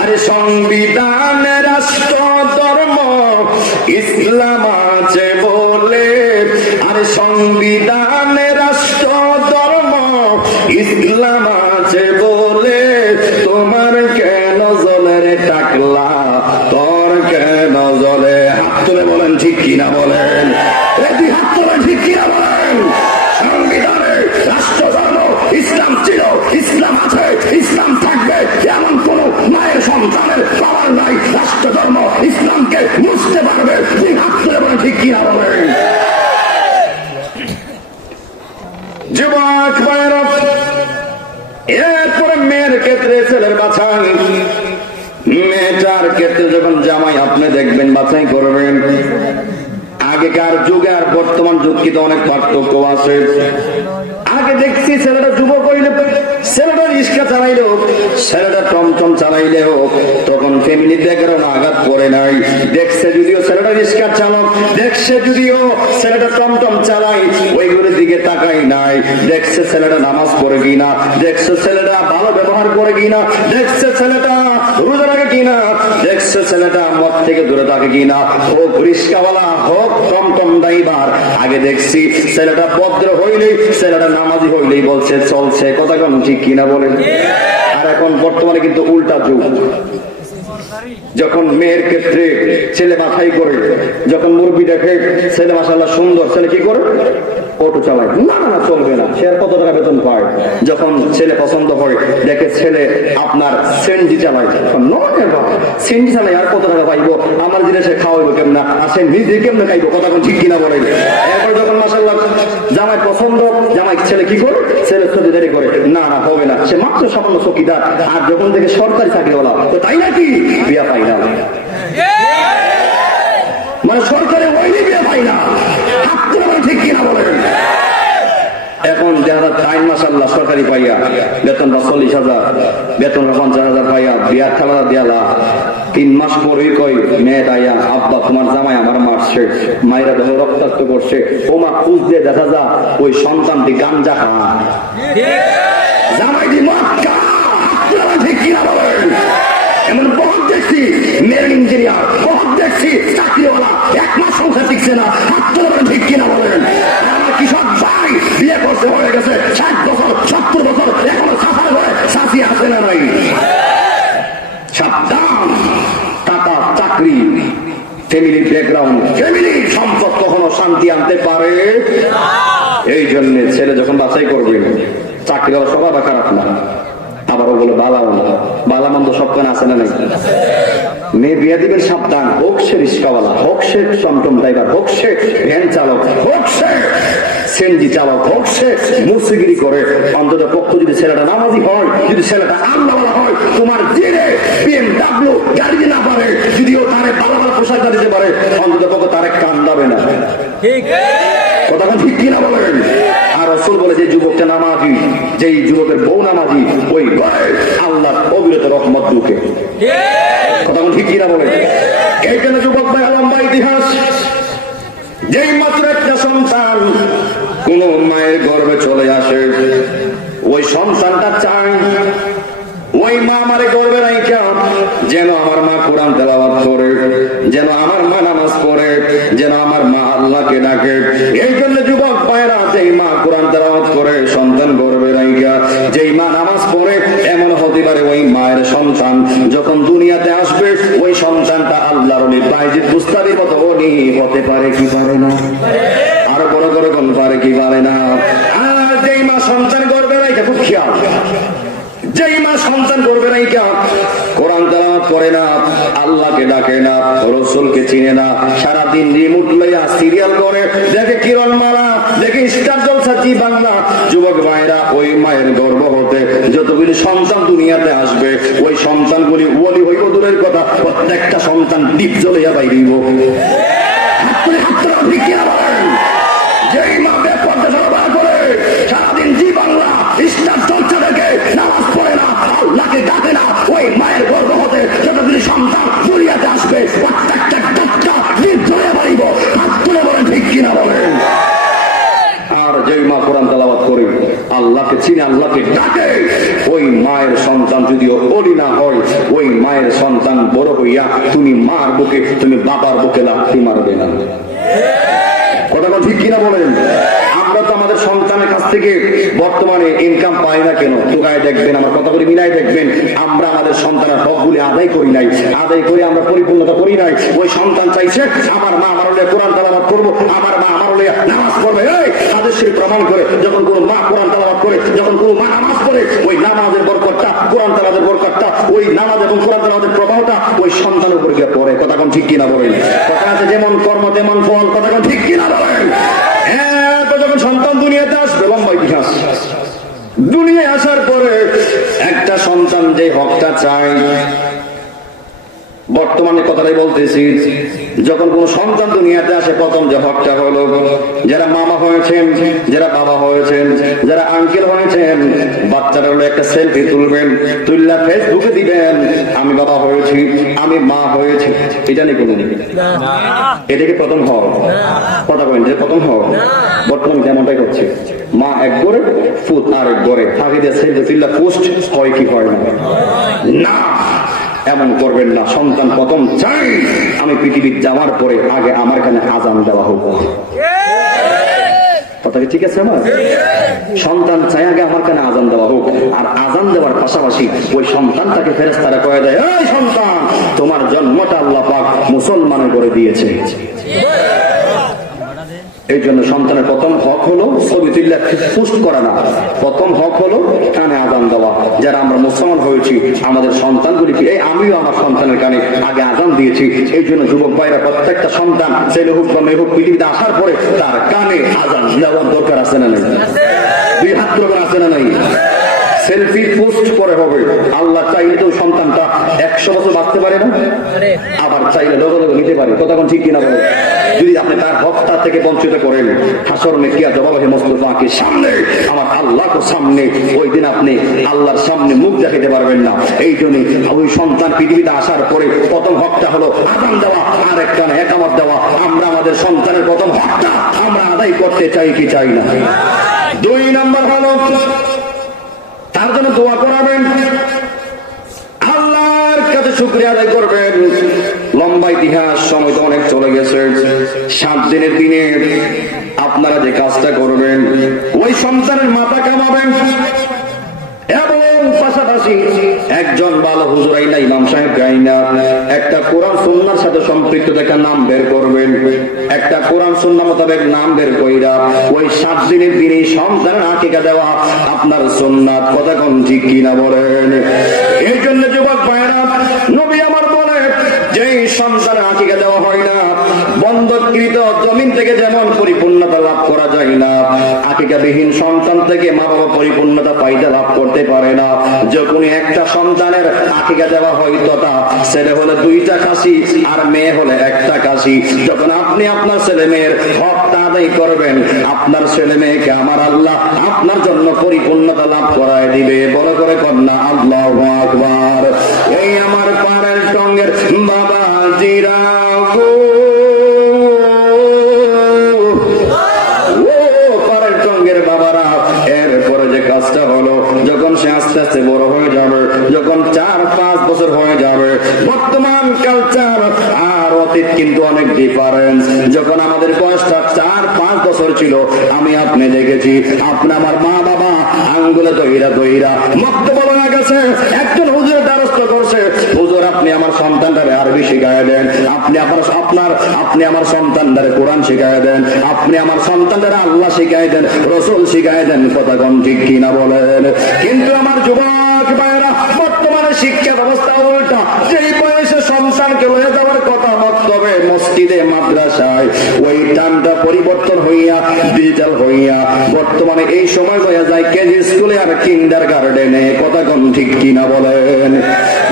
আরে সংবিধানে রাষ্ট্র ধর্ম ইসলাম আছে বলে, আরে সংবিধানে রাষ্ট্র ধর্ম ইসলাম আছে বলে, তোমার কেন জলে রে টাকলা, তোর কেন জলে? হাত তুলে বলেন ঠিক কিনা বলেন। এই হাত তুলে ঠিক কিনা বলেন। সংবিধানে রাষ্ট্র ধর্ম ইসলাম ছিল, ইসলাম আছে, ইসলাম থাকবে, এমন কোন মায়ের সন্তানের পাওয়ার নাই রাষ্ট্র ধর্ম ইসলামকে বুঝতে পারবে। হাত তুলে বলেন ঠিক কিনা বলেন। যুবক ভাইরা, এরপরে মেয়ের ক্ষেত্রে ছেলের বাছাই। মেয়েটার ক্ষেত্রে যখন জামাই আপনি দেখবেন বাছাই করবেন, আগেকার যুগে আর বর্তমান যুগ কিন্তু অনেক পার্থক্য আছে। আগে দেখছি ছেলেটা যুবক হইলে, ছেলেটা রিক্সা চালাইলেও, ছেলেটা টমটম চালাইলেও তখন ফ্যামিলি ব্যাকগ্রাউন্ড আঘাত করে নাই। দেখছে যদিও ছেলেটা রিক্সা চালক, দেখছে যদিও ছেলেটা টমটম চালাই, ওইগুলোর দিকে তাকাই নাই। দেখছে ছেলেটা নামাজ পড়ে কিনা, দেখছে ছেলেটা ভালো ব্যবহার করে কিনা, দেখছে ছেলেটা রোজা রাখে কিনা, দেখছে ছেলেটা মদ থেকে দূরে থাকে কিনা। হোক রিক্সাওয়ালা, হোক টমটম ড্রাইভার, আগে দেখছি ছেলেটা ভদ্র হইলেই, ছেলেটা নামাজি হইলেই বলছে চলছে। কথা কেন ঠিক কিনা বলেন। আর এখন বর্তমানে কিন্তু উল্টা যুগ। যখন মেয়ের ক্ষেত্রে ছেলে মাথায় করে, যখন মুরব্বি দেখে ছেলে মাশাআল্লাহ সুন্দর, ছেলে কি করে? অটো চালায়। না না চলবে না, সে আর কত টাকা বেতন পায়। যখন ছেলে পছন্দ করে, দেখে ছেলে আপনার সেনজি চালায়, সেনজি চালায় আর কত টাকা পাইবো, আমার জিনিসে খাওয়াইবো কেমন, আর সে নিজে কেমনে খাইবো? কথা ঠিক কিনা বলেন। এরপর যখন মাশাআল্লাহ জামাই পছন্দ, জামাই ছেলে কি করে? ছেলে চৌকিদারি করে। না না হবে না, সে মাত্র সামান্য চৌকিদার, আর যখন থেকে সরকারি চাকরিওয়ালা, তো তাই নাকি বিয়া পাই না, মানে সরকারি ওইনি বিয়া পাই না। ঠিক কিনা বলেন। এখন যারা টাইম মাসাল্লাহ সরকারি পাইয়া বেতন 40,000, বেতন 50,000 পাইয়া বিয়ার খেলা দেয়ালা, 3 মাস পরে কই মেয়ে দাইয়া, আব্বা তোমার জামাই আমার মারছে, মায়েরা ধরে রক্তাক্ত করছে। ও মা খুঁজ দিয়ে দেখা যা ওই সন্তানটি গাঞ্জা খা, জামাই দি মদ খা। ঠিক কিনা বলেন। এমন বহুত দেখছি মেয়ের ইঞ্জিনিয়ার, বহুত দেখছি চাকরিওয়ালা, 1 মাস সংসার টিকছে না। ঠিক কিনা বলেন। আমার কৃষক ভাই বিয়ে করতে হয়ে গেছে 60 বছর 70 বছর, এখনো সাফার হয়ে সাথী আসে না নাই। সাবধান, টাকা চাকরি ফ্যামিলির ব্যাকগ্রাউন্ড, ফ্যামিলির সম্পদ কখনো শান্তি আনতে পারে। এই জন্য ছেলে যখন বাছাই করবে, চাকরিওয়ালা সবার খারাপ না, আবার ওগুলো বালামন্দ সবখানে আছে না নাই। মেয়ে বিয়ে দিবেন সাবধান, হোক সে রিক্সাওয়ালা, হোক সে টমটম ড্রাইভার, হোক সে ভ্যান চালক, হোক সে সেনজি চালক, হোক সে মুসিগিরি করে, অন্তত পক্ষ যদি ছেলেটা নামাজি হয়, যদি ছেলেটা আল্লাহওয়ালা হয়, তোমার জেনে BMW গাড়ি না পারে, যদিও তারে ভালো ভালো পোশাক দিতে পারে, অন্তত পক্ষ তারে কান্দাবে না। কথা ঠিক কিনা বলেন। আর রাসূল বলে যে যুবকটা নামাজি, যেই যুবকের বউ নামাজি, ওই ঘরে আল্লাহর অবিরত রহমত ঢুকে। কথা ঠিক কিনা বলেন। এই জন্য যুবক ভাই, লম্বা ইতিহাস। যেই মাত্র একটা সন্তান কোন মায়ের গর্ভে চলে আসে, ওই সন্তানটা চায় ওই মা আমারে গর্বে রাইখা যেন আমার মা কোরআন তেলাওয়াত করে, যেন আমার মা নামাজ পড়ে, যেন আমার মা আল্লাহকে ডাকে। এই জন্য যুবক ভাইরা, যেই মা কোরআন তেলাওয়াত করে সন্তান গর্বে রাইখা, যেই মা নামাজ পড়ে, এমন হতে পারে ওই মায়ের সন্তান যখন দুনিয়াতে আসবে, ওই সন্তানটা আল্লাহর ওলি বাইজিদ বুস্তারির মতো ওলি হতে পারে কি পারে না? আরো বড় করে কোন পারে কি পারে না? আর যেই মা রসুলকে চিনে না, সারাদিন রিমোট লইয়া সিরিয়াল করে দেখে কিরণমালা, দেখে স্টার জলসা, জি বাংলা। যুবক ভাইরা, ওই মায়ের গর্ভ হতে যতগুলি সন্তান দুনিয়াতে আসবে, ওই সন্তানগুলি ওলি হইব দূরের কথা, প্রত্যেকটা সন্তান দ্বীপ জ্বলিয়া বাইরিব। যেই মা বেপরদা সরবরাহ করে সারাদিন জি বাংলা স্টার চর্চা দেখে নামাজ পড়ে না, আল্লাহকে ডাকে না, ওই মায়ের গর্ভ হতে যতগুলি সন্তান দুনিয়াতে আসবে, প্রত্যেকটা ডক্টর দ্বীপ জ্বলিয়া বাড়িব। হাত তুলে বলেন ঠিক কিনা বলেন। আর যেই মা কোরআন তেলাওয়াত করে, আল্লাহকে চিনে, আল্লাহকে ডাকে, ওই মায়ের সন্তান যদিও ওলি না হয়, ওই মায়ের সন্তান বড় হইয়া তুমি মার বুকে, তুমি বাবার বুকে লাথি মারবে না। কথাটা ঠিক কিনা বলেন। আমরা তো আমাদের সন্তানের কাছ থেকে বর্তমানে ইনকাম পাই না কেন? তোকায় দেখবেন, আমার কথাগুলি মিলাই দেখবেন, আমরা আমাদের সন্তানের হকগুলি আদায় করি নাই, আদায় করে আমরা পরিপূর্ণতা করি নাই। ওই সন্তান চাইছে আমার মা আমার হলে কোরআন তেলাওয়াত করবো, আমার মা আমার হলে নামাজ পড়বে। এই হাদিসের প্রমাণ করে যখন কোন মা কোরআন তেলাওয়াত করে, যখন কোন মা নামাজ পড়ে, ওই নামাজের বরকতটা, কোরআন তেলাওয়াতের বরকতটা, ওই নামাজ এবং কোরআন তেলাওয়াতের প্রভাবটা ওই সন্তানের উপরে গিয়ে পড়ে। কথা কোন ঠিক কিনা বলেন। কথা আছে যেমন কর্ম তেমন ফল। কথা কোন ঠিক কিনা বলেন। হ্যাঁ, যখন সন্তান দুনিয়াতে আসবে, লম্বা ইতিহাস, দুনিয়ায় আসার পরে একটা সন্তান যে হকটা চায়, বর্তমানে কথাটাই বলতেছি, যখন কোন সন্তান দুনিয়াতে আসে, প্রথম যে হকটা হলো, যারা মামা হয়েছেন, যারা বাবা হয়েছেন, যারা আঙ্কেল হয়েছেন, বাচ্চারা হলো একটা সেলফি তুলবেন, তুললা ফেসবুকে দিবেন, আমি বাবা হয়েছি, আমি মা হয়েছি। এটা নেই কোনো, এটাকে প্রথম হক। কথা বলেন যে প্রথম হক। বর্তমান কেমনটাই হচ্ছে, মা এক গড়ে, ফুট আর এক গড়ে, ফাঁকি দিয়ে সেলফি তুললা পোস্ট হয় কি হয় না। এমন করবেন না। সন্তান প্রথম চাই আমি পৃথিবীর যাওয়ার পরে আগে আমার কানে আজান দেওয়া হোক। কথা কি ঠিক আছে? আমার সন্তান চাই আগে আমার কানে আজান দেওয়া হোক। আর আজান দেওয়ার পাশাপাশি ওই সন্তানটাকে ফেরেশতারা কয়ে দেয়, এই সন্তান, তোমার জন্মটা আল্লাহ পাক মুসলমানের করে দিয়েছে। এই জন্য সন্তানের প্রথম হক হলো ছবি তুল্লা পোস্ট করা না, প্রথম হক হলো কানে আজান দেওয়া। যারা আমরা মুসলমান হয়েছি, আমাদের সন্তানগুলিকে, এই আমিও আমার সন্তানের কানে আগে আজান দিয়েছি। এই জন্য যুবক ভাইরা, প্রত্যেকটা সন্তান ছেলে হোক বা মেয়ে হোক, পৃথিবীতে আসার পরে তার কানে আজান দেওয়ার দরকার আছে না নাই? দুই হাত দরকার আছে না নাই? সেলফি পোস্ট করে হবে। আল্লাহ চাইলে তো সন্তানটা 100 বছর বাঁচতে পারে না, আবার চাইলে লগে লগে নিতে পারে। কথা কোন ঠিক কিনা বলে। যদি আপনি তার হকটা থেকে বঞ্চিত করেন, হাসর মে কিয়া জবাবে মুস্তাফাকে সামনে, আমার আল্লাহর সামনে, ওই দিন আপনি আল্লাহর সামনে মুখ দেখাতে পারবেন না। এই জন্য ওই সন্তান পৃথিবীতে আসার পরে প্রথম হকটা হলো আযান দেওয়া, আর একটা ইকামত দেওয়া। আমরা আমাদের সন্তানের প্রথম হকটা আমরা আদায় করতে চাই কি চাই না? 2 নম্বর হলো তার জন্য দোয়া করাবেন, আল্লাহর কাছে শুকরিয়া আদায় করবেন। লম্বা ইতিহাস, সময় তো অনেক চলে গেছে। 7 দিনের দিনে আপনারা যে কাজটা করবেন, ওই সন্তানের মাথা কামাবেন এবং পাশাপাশি একজন ভালো হুজুর আইনা, ইমাম সাহেব গাইনা একটা কোরআন সুন্নাহর সাথে সম্পৃক্ত একটা নাম বের করবেন। একটা কোরআন সুন্নাহ মোতাবেক নাম বের কইরা ওই 7 দিনের দিনে সন্তানের আকিকা দেওয়া আপনার সুন্নাত। কথা কোন ঠিক কিনা বলেন। এই জন্য যুবক ভাইরা, নবী আমার বলে, যেই সন্তানের আকিকা দেওয়া হয় না, বন্ধকৃত জমিন থেকে যেমন পরিপূর্ণতা লাভ করা যায় না, আকিকাবিহীন সন্তান থেকে মা বাবা পরিপূর্ণতা পাইতে লাভ করতে পারে না। যখন একটা সন্তানের আকিকা দেওয়া হয়, তথা ছেলে হলে 2টা কাশি আর মেয়ে হলে 1টা কাশি, যখন আপনি আপনার ছেলে মেয়ের হকটা আদায় করবেন, আপনার ছেলে মেয়েকে আমার আল্লাহ আপনার জন্য পরিপূর্ণতা লাভ করায় দিবে। বড় করে কন্যা আল্লাহু আকবার। এই আমার পাড়ার টঙ্গের বাবা জিরা গো, পাড়ার টঙ্গের বাবারা, এরপরে যে কাজটা হলো, যখন সে আস্তে আস্তে বড় হয়ে যাবে, যখন 4-5 বছর হয়ে যাবে, বর্তমান কালচার আর অতীত কিন্তু অনেক ডিফারেন্স। যখন আমাদের বয়সটা 4-5 বছর ছিল, আমি আপনি দেখেছি, আপনি আমার মা বাবা আঙ্গুলে দইরা দইরা মক্তব্য হয়ে গেছে। একজন হুজুরের দ্বারস্থ করছে, হুজুর আপনি আমার সন্তানটারে আরবি শিখায় দেন, আপনি আমার সন্তানটারে কোরআন শিখায় দেন, আপনি আমার সন্তানটারে আল্লাহ শিখায় দেন, রসুল শিখায় দেন। কথা কোন ঠিক কিনা বলেন। কিন্তু আমার যুবক ভাইয়েরা, বর্তমানে শিক্ষা ব্যবস্থা উল্টা। যেই বয়সে সন্তানকে লয়ে যাওয়ার কথা মক্তবে, মসজিদে মাদ্রাসায় ওই টানটা পরিবর্তন হইয়া ডিজিটাল হইয়া বর্তমানে এই সময় হয়ে যায় কেজি স্কুলে আর কিন্ডার গার্ডেনে। কথা কোন ঠিক কিনা বলেন?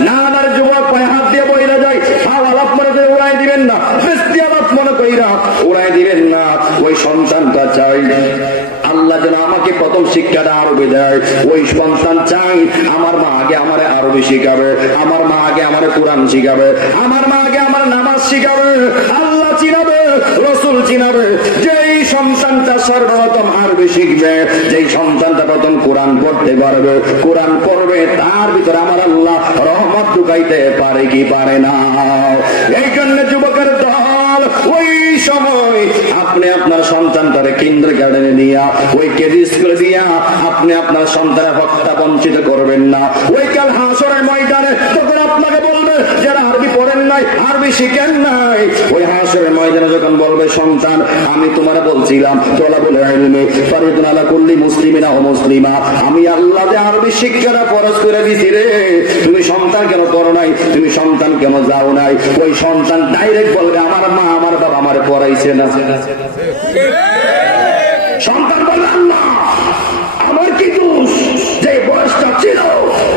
না আমার যুবক পায়ে হাত দিয়ে বইরা যায়, আলাপ মনে করে উড়াই দিবেন না, বেশি আলাপ মনে কইরা উড়াই দিবেন না। ওই সন্তানটা চাই আল্লাহ যেন আমাকে প্রথম শিক্ষাটা আরবি দেয়। ওই সন্তান চাই আমার মা আগে আমার আরবি শিখাবে, আমার মা আগে আমার কোরআন শিখাবে, আমার মা আগে আমার নামাজ শিখাবে, আল্লাহ চিনাবে, রসুল চিনাবে। যেই সন্তানটা সর্বপ্রথম আরবি শিখবে, যেই সন্তানটা প্রথম কোরআন পড়তে পারবে, কোরআন পড়বে, তার ভিতরে আমার আল্লাহ রহমত ঢুকাইতে পারে কি পারে না? এই জন্য যুবকের দল ওই সময় আপনি আপনার সন্তানটারে কিন্ডার গার্ডেনে দিয়া, ওই কেজি স্কুলে দিয়া আপনি আপনার সন্তানের হকটা বঞ্চিত করবেন না। ওই কাল হাসরের ময়দানে তখন আপনাকে বলবে যারা আরবি পড়েন নাই, আরবি শিখেন নাই, ওই হাসরের ময়দানে যখন বলবে সন্তান আমি তোমার বলছিলাম তলাবুল ইলমি ফরিদুন আলা কুল্লি মুসলিমিনা ওয়া মুসলিমা, আমি আল্লাহ যে আরবি শিক্ষাটা ফরজ করে দিছি রে, তুমি সন্তান কেন করো নাই, তুমি সন্তান কেন যাও নাই? ওই সন্তান ডাইরেক্ট বলবে আমার মা আমার বাবা আমার পড়াইছে না। সন্তান বলবে আল্লাহ আমার কি দোষ যে বয়সটা ছিল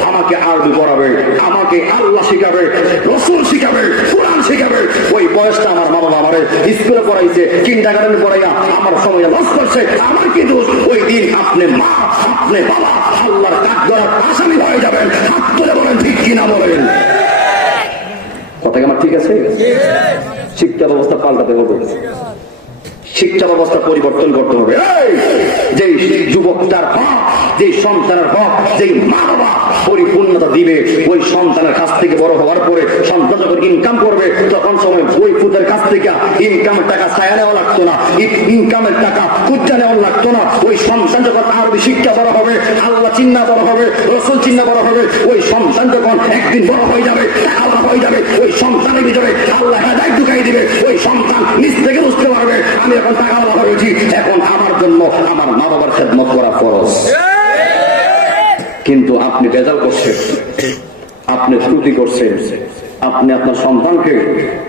আমাকে আরবি পড়াবে, আমাকে আল্লাহ শিখাবে, রসুল শিখাবে, কোরআন শিখাবে। ওই বয়সটা আমার মা বাবা আমার স্কুলে পড়াইছে, কিন্ডারগার্টেনে পড়াইয়া আমার সময় লস করছে, আমার কি দোষ? ওই দিন আপনি মা আপনি বাবা আল্লাহর কাঠগড়ার আসামি হয়ে যাবেন। হাত তুলে বলেন ঠিক কিনা বলেন? কথা কি আমার ঠিক আছে? শিক্ষা ব্যবস্থা পাল্টাতে হবে, শিক্ষা ব্যবস্থা পরিবর্তন করতে হবে। যে যুবকটার হক, যে সন্তানের হক, যে মা বাবা পরিপূর্ণতা দিবে, ওই সন্তানের কাছ থেকে বড় হওয়ার পরে সন্তান যখন ইনকাম করবে তখন সময় ওই পুতের কাছ থেকে ইনকামের টাকা ছায়া নেওয়া লাগতো না, ইনকামের টাকা খুঁজা নেওয়া লাগতো না। ওই সন্তান যখন আরবি শিক্ষা বড় হবে, আল্লাহ চিন্না বড় হবে, রসুল চিন্না বড় হবে, ওই সন্তান যখন একদিন বড় হয়ে যাবে, আল্লাহ হয়ে যাবে, ওই সন্তানের ভিতরে আল্লাহ হেদায়েত ঢুকাই দিবে। ওই সন্তান নিজ থেকে বুঝতে পারবে আমি এখন টাকা আল্লাহ হয়েছি, এখন আমার জন্য আমার মা বাবার খেদমত করা ফরজ। কিন্তু আপনি বেজাল করছেন, আপনি ত্রুটি করছেন, আপনি আপনার সন্তানকে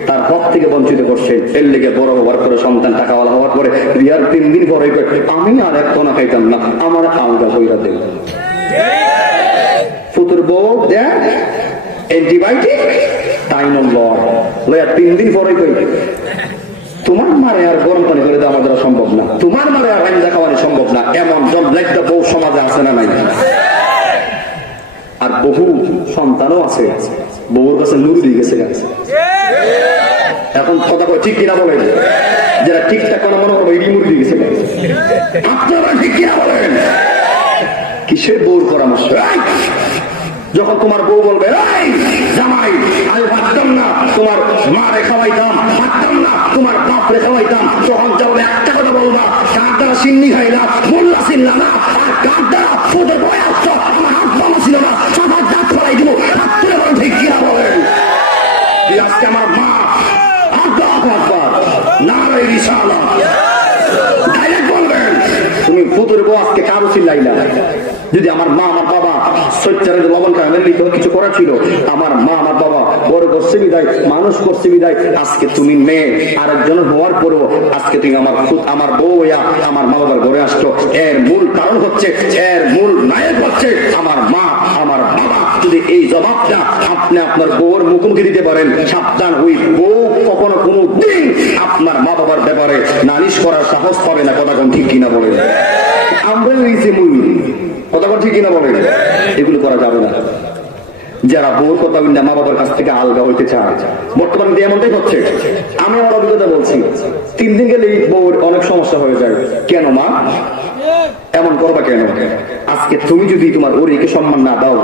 তার হক থেকে বঞ্চিত করছেন। এর লেগে বড় হওয়ার পরে সন্তান টাকাওয়ালা হওয়ার পরে বিয়ার 3 দিন পরে আমি আর এক কোনা খাইতাম না, আমার আলগা হইয়া দেব। ফুতুর বউ দেয় অ্যান্টিবায়োটিক তাই নম্বর লয়া 3 দিন পরে কই তোমার মারে আর গরম পানি করে দেওয়া আমাদের সম্ভব না, তোমার মারে আর রান্না খাওয়ানো সম্ভব না। এমন জনলেখটা বউ সমাজে আছে না নাই? আর বহু সন্তানও আছে বউর কাছে নুরু দিয়ে গেছে। এখন কথা কয় ঠিক কিনা বলেন? যারা ঠিকঠাক কোনো মনে করবো ইডি মুড়ি দিয়ে গেছে। আপনারা ঠিক কিনা বলেন? কিসের বউর পরামর্শ? যখন তোমার বউ বলবে জামাই আমি ভাবতাম না তোমার মা রে খাওয়াইতাম, ভাবতাম না তোমার বাপ রে খাওয়াইতাম, তখন যাবে একটা কথা বলবা কার দ্বারা সিন্নি খাইলা মোল্লা চিনলা না, আর কার দ্বারা ফুটে বয়ে আসতো আমার হাত বাবা ছিল না, সবার দাঁত ফলাই দিব। হাত তুলে বলেন ঠিক কিনা বলেন? আজকে আমার মা না রিসালা ডাইরেক্ট বলবেন তুমি ফুতুর বউ আজকে কারো চিল্লাই না। যদি আমার মা আমার বাবা সচ্চারের লবণ খাওয়ানোর লিখে কিছু করা ছিল, আমার মা আমার বাবা বড় করছে বিদায়, মানুষ করছে বিদায়, আজকে তুমি মেয়ে আরেকজন হওয়ার পরেও আজকে তুমি আমার বউ হইয়া আমার মা বাবার ঘরে আসছো। এর মূল কারণ হচ্ছে, এর মূল নায়ক হচ্ছে আমার মা আমার বাবা। যদি এই জবাবটা আপনি আপনার বউর মুখোমুখি দিতে পারেন, সাবধান ওই বউ কখনো কোনো দিন আপনার মা বাবার ব্যাপারে নালিশ করার সাহস পাবে না। কথা কোন ঠিক কিনা বলেন? আমরা কথা ঠিক কিনা বলেন? এগুলো করা যাবে না। যারা বউর কথা বললে মা বাবার কাছ থেকে আলগা হইতে চায়, বর্তমানে এমনটাই হচ্ছে। আমি আমার অভিজ্ঞতা বলছি, 3 দিন গেলে বউর অনেক সমস্যা হয়ে যায়। কেন মা এমন করবা কেন? আজকে তুমি যদি তোমার ওরিকে সম্মান না দাও,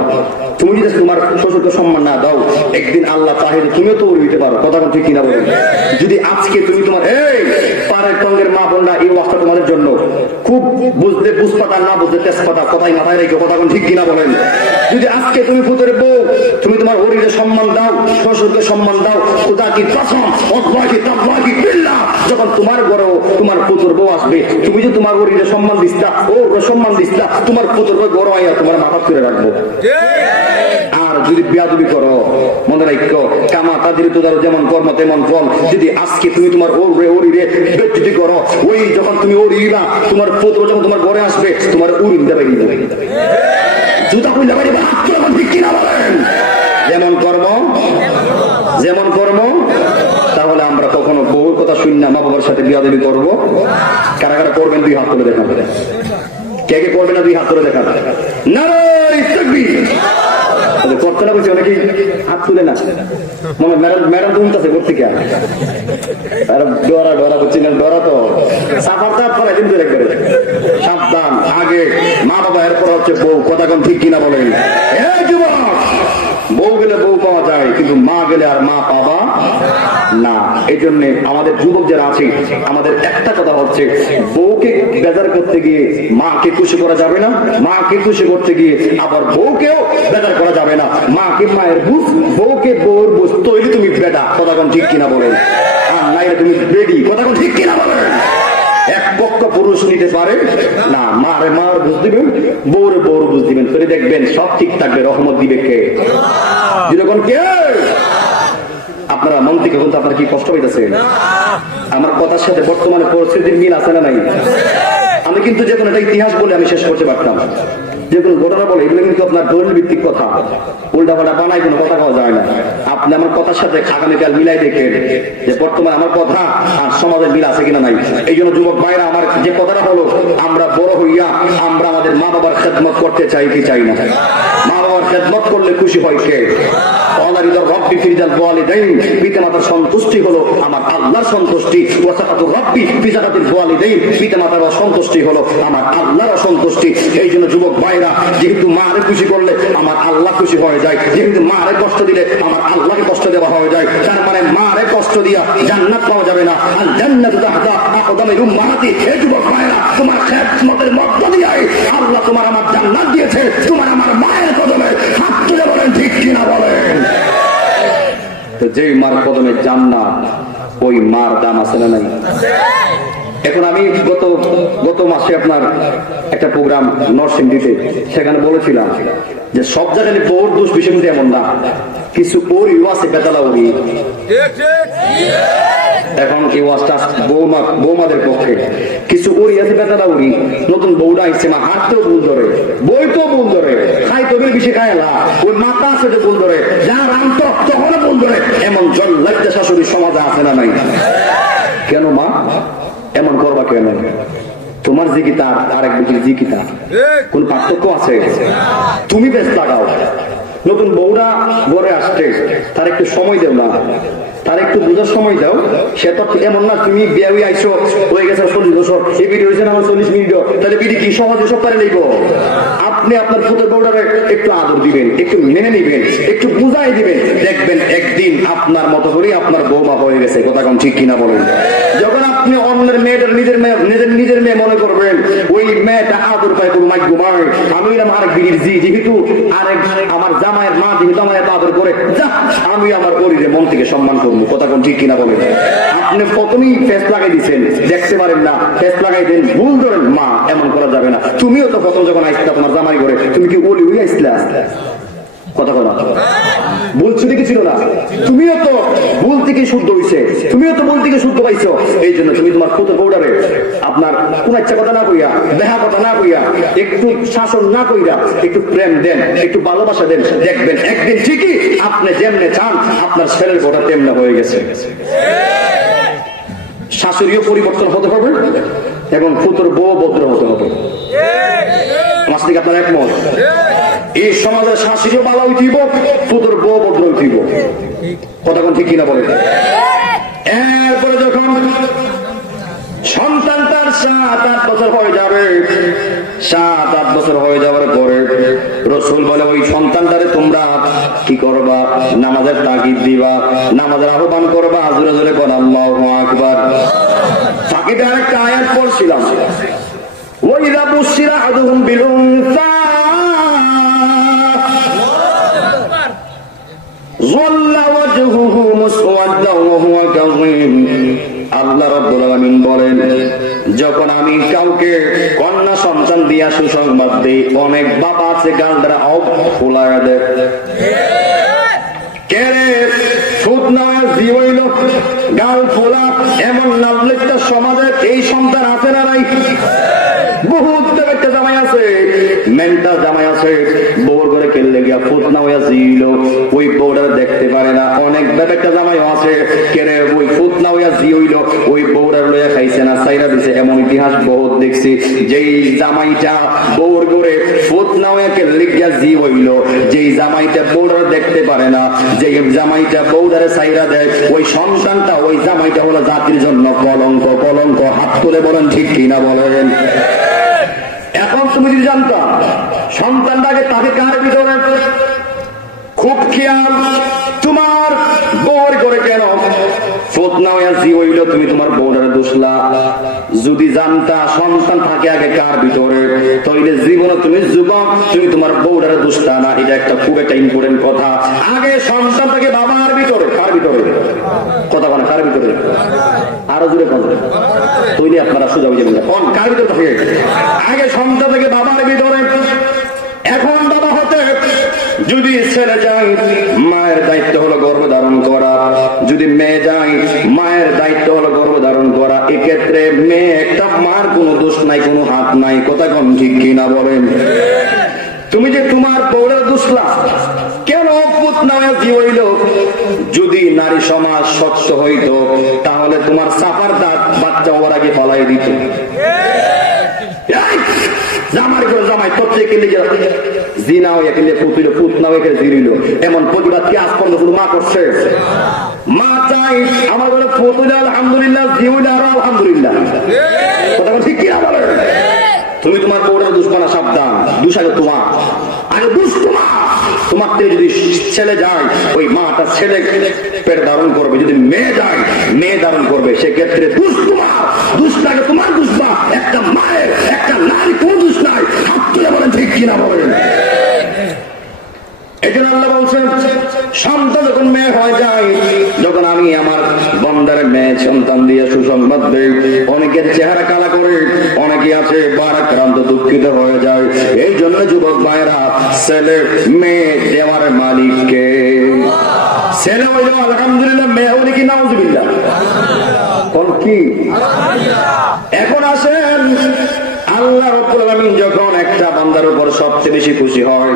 তুমি যদি তোমার শ্বশুরকে সম্মান না দাও, একদিন আল্লাহ তাহির তুমিও তো ওরি হইতে পারো। কথা ঠিক কিনা বলেন? যদি আজকে তুমি তোমার পাড়ের টঙ্গের মা বোনরা এই অবস্থা তোমাদের জন্য খুব বুঝতে বুঝপাতা না বুঝতে তেজপাতা, কথাই মাথায় রেখে কথা ঠিক কিনা বলেন? যদি আজকে তুমি পুত্রের বউ তুমি তোমার ওরিকে সম্মান দাও, শ্বশুরকে সম্মান দাও, খোদা কি কসম অল্লাহি তাআলাহি বিল্লাহ, যখন তোমার ঘরেও তোমার পুত্র বউ আসবে, তুমি যে তোমার ওরিকে সম্মান দিস্তা, ও সম্মান দিস্তা, তোমার পুত্র বউ বড় আইয়া তোমার মাথা তুলে রাখবো। আর যদি বিয়াদবি করো মনে রাখো কামা তাদের তোদের যেমন কর্ম তেমন ফল। যদি আজকে তুমি তোমার ওরিরে বেজ্জতি করো, ওই যখন তুমি ওরিবা তোমার পুত্র যখন তোমার ঘরে আসবে তোমার উড়িন দেবে জুতা খুলে দেবে। ঠিক কিনা বলেন? যেমন কর্ম। তাহলে আমরা কখনো বউর কথা শুনি না মা বাবার সাথে বিয়াদবি করবো? কারা কারা করবেন? 2 হাত তুলে দেখান। কে কে করবে না 2 হাত তুলে দেখান। নারায়ে তাকবীর। করতে না বলছি অনেকেই হাত তুলে না। ম্যাডাম তুমি কাছে করতে কে ডরা করছি না? ডরা তো সাফার পরে কিন্তু সাবধান। আগে মা বাবা, এরপর হচ্ছে বউ। কথা কোন ঠিক কিনা বলেন? যুবক, বউ গেলে বউ পাওয়া যায় কিন্তু মা গেলে আর মা পাবা না। এই জন্য আমাদের যুবক যারা আছে আমাদের একটা কথা হচ্ছে, বউকে বেজার করতে গিয়ে মাকে খুশি করা যাবে না, মাকে খুশি করতে গিয়ে আবার বউকেও বেজার করা যাবে না। মাকে মায়ের বুঝ, বউকে বউর বুঝ, তৈরি তুমি বেটা। কথা কোন ঠিক কিনা বলেন? আর নাইলে তুমি বেডি। কথা কোন ঠিক কিনা বলেন? এক পক্ষ পুরুষ নিতে পারে না। মারে মার বুঝ দিবেন, বউরে বউর বুঝ দিবেন, তৈরি দেখবেন সব ঠিক থাকবে। রহমত দিবে কে? যেরকম কে? আপনারা মন থেকে বলতে আপনার কি কষ্ট হইতেছে? আমার কথার সাথে বর্তমানে পরিস্থিতির মিল আছে না নাই? আমি কিন্তু যে কোনো একটা ইতিহাস বলে আমি শেষ করতে পারতাম, যে কোনো ঘটনা বলে, এগুলো কিন্তু আপনার দলিল ভিত্তিক কথা। উল্টা পাল্টা বানাই কোনো কথা পাওয়া যায় না। আপনি আমার কথার সাথে আগামীকাল মিলাই দেখেন যে বর্তমানে আমার কথা আর সমাজের মিল আছে কিনা নাই। এই জন্য যুবক ভাইরা, আমার যে কথাটা হলো, আমরা বড় হইয়া আমরা আমাদের মা বাবার খেদমত করতে চাই কি চাই না? মা বাবার খেদমত করলে খুশি হয় কে? পিতা মাতার সন্তুষ্টি হলো আমার আল্লাহর সন্তুষ্টি। পিতা মাতার অসন্তুষ্টি হলো আমার আল্লাহর অসন্তুষ্টি। এই জন্য যুবক ভাইরা, যেহেতু মারে খুশি করলে আমার আল্লাহ খুশি হয়ে যায়, যেহেতু মারে কষ্ট দিলে আমার আল্লাহকে কষ্ট দেওয়া হয়ে যায়, তার মানে মারে কষ্ট দিয়া জান্নাত পাওয়া যাবে না। আর জান্নাত তাহতা আকদামির উম্মাহাতি। এই যুবক ভাইরা, তোমার খেদমতের মধ্য দিয়ে আল্লাহ তোমার আমার জান্নাত দিয়েছে। তোমার আমার মায়ের কদমে হাত তুলে বলেন ঠিক কিনা বলেন? তো যেই মার কদমে জান্নাত, ওই মার দাম আছে না নাই? এখন আমি গত মাসে আপনার একটা প্রোগ্রাম নরসিংদীতে, সেখানে বলেছিলাম যে সব জায়গায় বউর দোষ বিষয় কিন্তু এমন না, কিছু ওরিও আছে বেতালা ওরি। এখন এই ওয়াজটা বৌমাদের পক্ষে। কিছু ওরি আছে বেতালা ওরি। নতুন বউরা আসছে, মা হাঁটতেও ভুল ধরে, বইতেও ভুল ধরে, খাইতে বেশি খায় না, ওই মাথা আছে ভুল ধরে, যা রান্ত তখনও ভুল ধরে। এমন জল্লাইতে শাশুড়ি সমাজে আছে না নাই? কেন মা এমন করবা? কেন? তোমার জিকিতা আর এক বুঝির জিকিতা কোন পার্থক্য আছে? তুমি বেশ লাগাও। নতুন বউরা ঘরে আসছে, তার একটু সময় দেও না, তার একটু বুঝার সময় দাও। সে তো এমন না তুমি বিয়ে হয়ে আইসো, হয়ে গেছে 40 বছর, এই বিয়ে হয়েছে আমার 40 মিনিট, তাহলে বিধি কি সহজে সব পারে নেইব? আপনি আপনার পুত্র বউটারে একটু আদর দিবেন, একটু মেনে নিবেন, একটু বুঝাই দিবেন, দেখবেন একদিন আপনার মতো করেই আপনার বৌমা হয়ে গেছে। কথা কোন ঠিক কিনা বলেন? যখন আপনি অন্যের মেয়েটার নিজের মেয়ে মনে করবেন, ওই মেয়েটা আদর পায় কোনো মাই ঘুমায়, আমি আমার বিড়ির যেহেতু আরেক আমার জামাইয়ের মা যেহেতু আমার এত আদর করে, যা আমি আমার পরিরে মন থেকে সম্মান করবো। কথা কোন ঠিক কিনা বলেন? আপনি প্রথমেই ফেস লাগাই দিচ্ছেন, দেখতে পারেন না, ফেস লাগাই দেন, ভুল ধরেন। মা এমন করা যাবে না। তুমিও তো প্রথম যখন আইসলা তোমার জামাই করে, তুমি কি ওলি হয়ে আইসলা? কথা বলা ভুল ছুটি কি ছিল না? তুমিও তো ভুল থেকে শুদ্ধ হইছে, তুমিও তো ভুল থেকে শুদ্ধ পাইছো। এই জন্য তুমি তোমার পুত্র বউডারে আপনার কোন ইচ্ছা কথা না কইয়া, দেখা কথা না কইয়া, একটু শাসন না কইরা, একটু প্রেম দেন, একটু ভালোবাসা দেন, দেখবেন একদিন ঠিকই আপনি যেমনে চান আপনার ছেলের বউটা তেমনে হয়ে গেছে। শাশুড়িও পরিবর্তন হতে হবে এবং পুত্র বউ ভদ্র হতে হবে। আমার থেকে আপনার একমত? এই সমাজের শাশুড়িও ভালো হইব, পুত্র বউ ভদ্র হইব। কথা কোন ঠিক কিনা বলে? এরপরে যখন সন্তান তার 7-8 বছর হয়ে যাবে, 7-8 বছর হয়ে যাওয়ার পরে রাসূল বলে, ওই সন্তানটারে তোমরা কি করবা? নামাজের তাগিদ দিবা, নামাজের আহ্বান করবা, জোরে জোরে বল আল্লাহু আকবার। তাগিদে আরেকটা আয়াত পড়ছিলাম, ওয়াইদা বুশিরা আহাদুহুম বিল উনসা যাল্লা ওয়াজহুহু মুসওয়াদ্দান ওয়া হুয়া কাযীম। আল্লাহ রাব্বুল আলামিন বলেন, যখন আমি কাউকে কন্যা সন্তান দিয়া সুসংবাদ দিই, অনেক বাবা আছে গালটা অফ ফোলায় দেয়। গাল ফোলা এমন নাবলিকটা সমাজের এই সন্তান আছে না নাই? বহুত একটা জামাই আছে, মেন্টাল জামাই আছে, বউর ঘরে খেললে গিয়া ফুটনা হইয়া জিল, ওই বউটা দেখতে পারে না। অনেক একটা জামাই আছে, কেরে ওই ফুটনা হইয়া জি হইল, ওই বউরা লইয়া খাইছে না, সাইরা দিছে। এমন ইতিহাস বহুত দেখছি, যেই জামাইটা বউর ঘরে ফুটনা হইয়া খেললে গিয়া জি হইল, যেই জামাইটা বউরা দেখতে পারে না, যেই জামাইটা বউদারে সাইরা দেয়, ওই সন্তানটা ওই জামাইটা হলো জাতির জন্য কলঙ্ক। কলঙ্ক, হাত তুলে বলেন ঠিক কিনা বলেন। এখন তুমি যদি জানতাম সন্তানটাকে তাকে কার ভিতরে খুব খেয়াল, তোমার বউর করে কেন ফতনা হইয়া জি হইল, তুমি তোমার বউটারে দোষলা। যদি জানতা সন্তান থাকে আগে কার ভিতরে, তাহলে জীবনে তুমি যুবক, তুমি তোমার বউটারে দোষলা না। এটা একটা খুব একটা ইম্পর্টেন্ট কথা। আগে সন্তান থাকে বাবার ভিতরে। কার ভিতরে? কথা বলে কার ভিতরে? আরো জোরে কোন তৈরি আপনারা সোজা বুঝে বললেন কোন কার ভিতরে থাকে? আগে সন্তান থেকে বাবার ভিতরে। এখন বাবা হতে যদি ছেলে যায়, মায়ের দায়িত্ব হলো গর্ভধারণ করা। যদি মেয়ে যায়, মায়ের দায়িত্ব হলো গর্ভধারণ করা। এক্ষেত্রে মেয়ে একটা, মার কোনো দোষ নাই, কোনো হাত নাই। কথা কোন ঠিক কিনা বলেন? তুমি যে তোমার বউরের দোষলা কেন পুতনা জি হইল? যদি নারী সমাজ স্বচ্ছ হইত, তাহলে তোমার সাফার দাঁত বাচ্চা হওয়ার আগে ফলাই দিত। জামাই করে জামাই তত্ত্বে কিনলে জিনা হইয়া কিনলে পুতুল, পুতনা হয়ে জিরিল। এমন প্রতিবাদ কি আজ পর্যন্ত কোনো মা করছে? মা চাই আমার ঘরে পুতুল আলহামদুলিল্লাহ, জিউল আর আলহামদুলিল্লাহ। কথা ঠিক কিনা বলে? তুমি তোমার বউরের দুশ্মনা সাবধান। দুষ আগে তোমার, আগে দুষ তোমার। তোমার থেকে যদি ছেলে যায়, ওই মাটা ছেলে পেট ধারণ করবে। যদি মেয়ে যায়, মেয়ে ধারণ করবে। সেক্ষেত্রে দুষ তোমার, দুষটাকে তোমার দুষবা। একটা মায়ের, একটা নারী কোন দুষ নাই। হাত তুলে বলেন ঠিক কিনা বলেন। এই জন্য আল্লাহ বলছেন, সন্তান যখন মেয়ে হয়ে যায়, যখন আমি আমার বন্দারে মেয়ে সন্তান দিয়ে সুসংবাদ দেই, অনেকের চেহারা কালা করে, অনেকে আছে বারাক্রান্ত দুঃখিত হয়ে যায়। এই জন্য যুবক ভাইরা, ছেলে মেয়ে দেওয়ার মালিককে। ছেলে হইল আলহামদুলিল্লাহ, মেয়ে হইলে কি নাউজুবিল্লাহ? কোন কি? এখন আসেন, আল্লাহ রাব্বুল আলামিন যখন একটা বান্দার উপর সবচেয়ে বেশি খুশি হয়,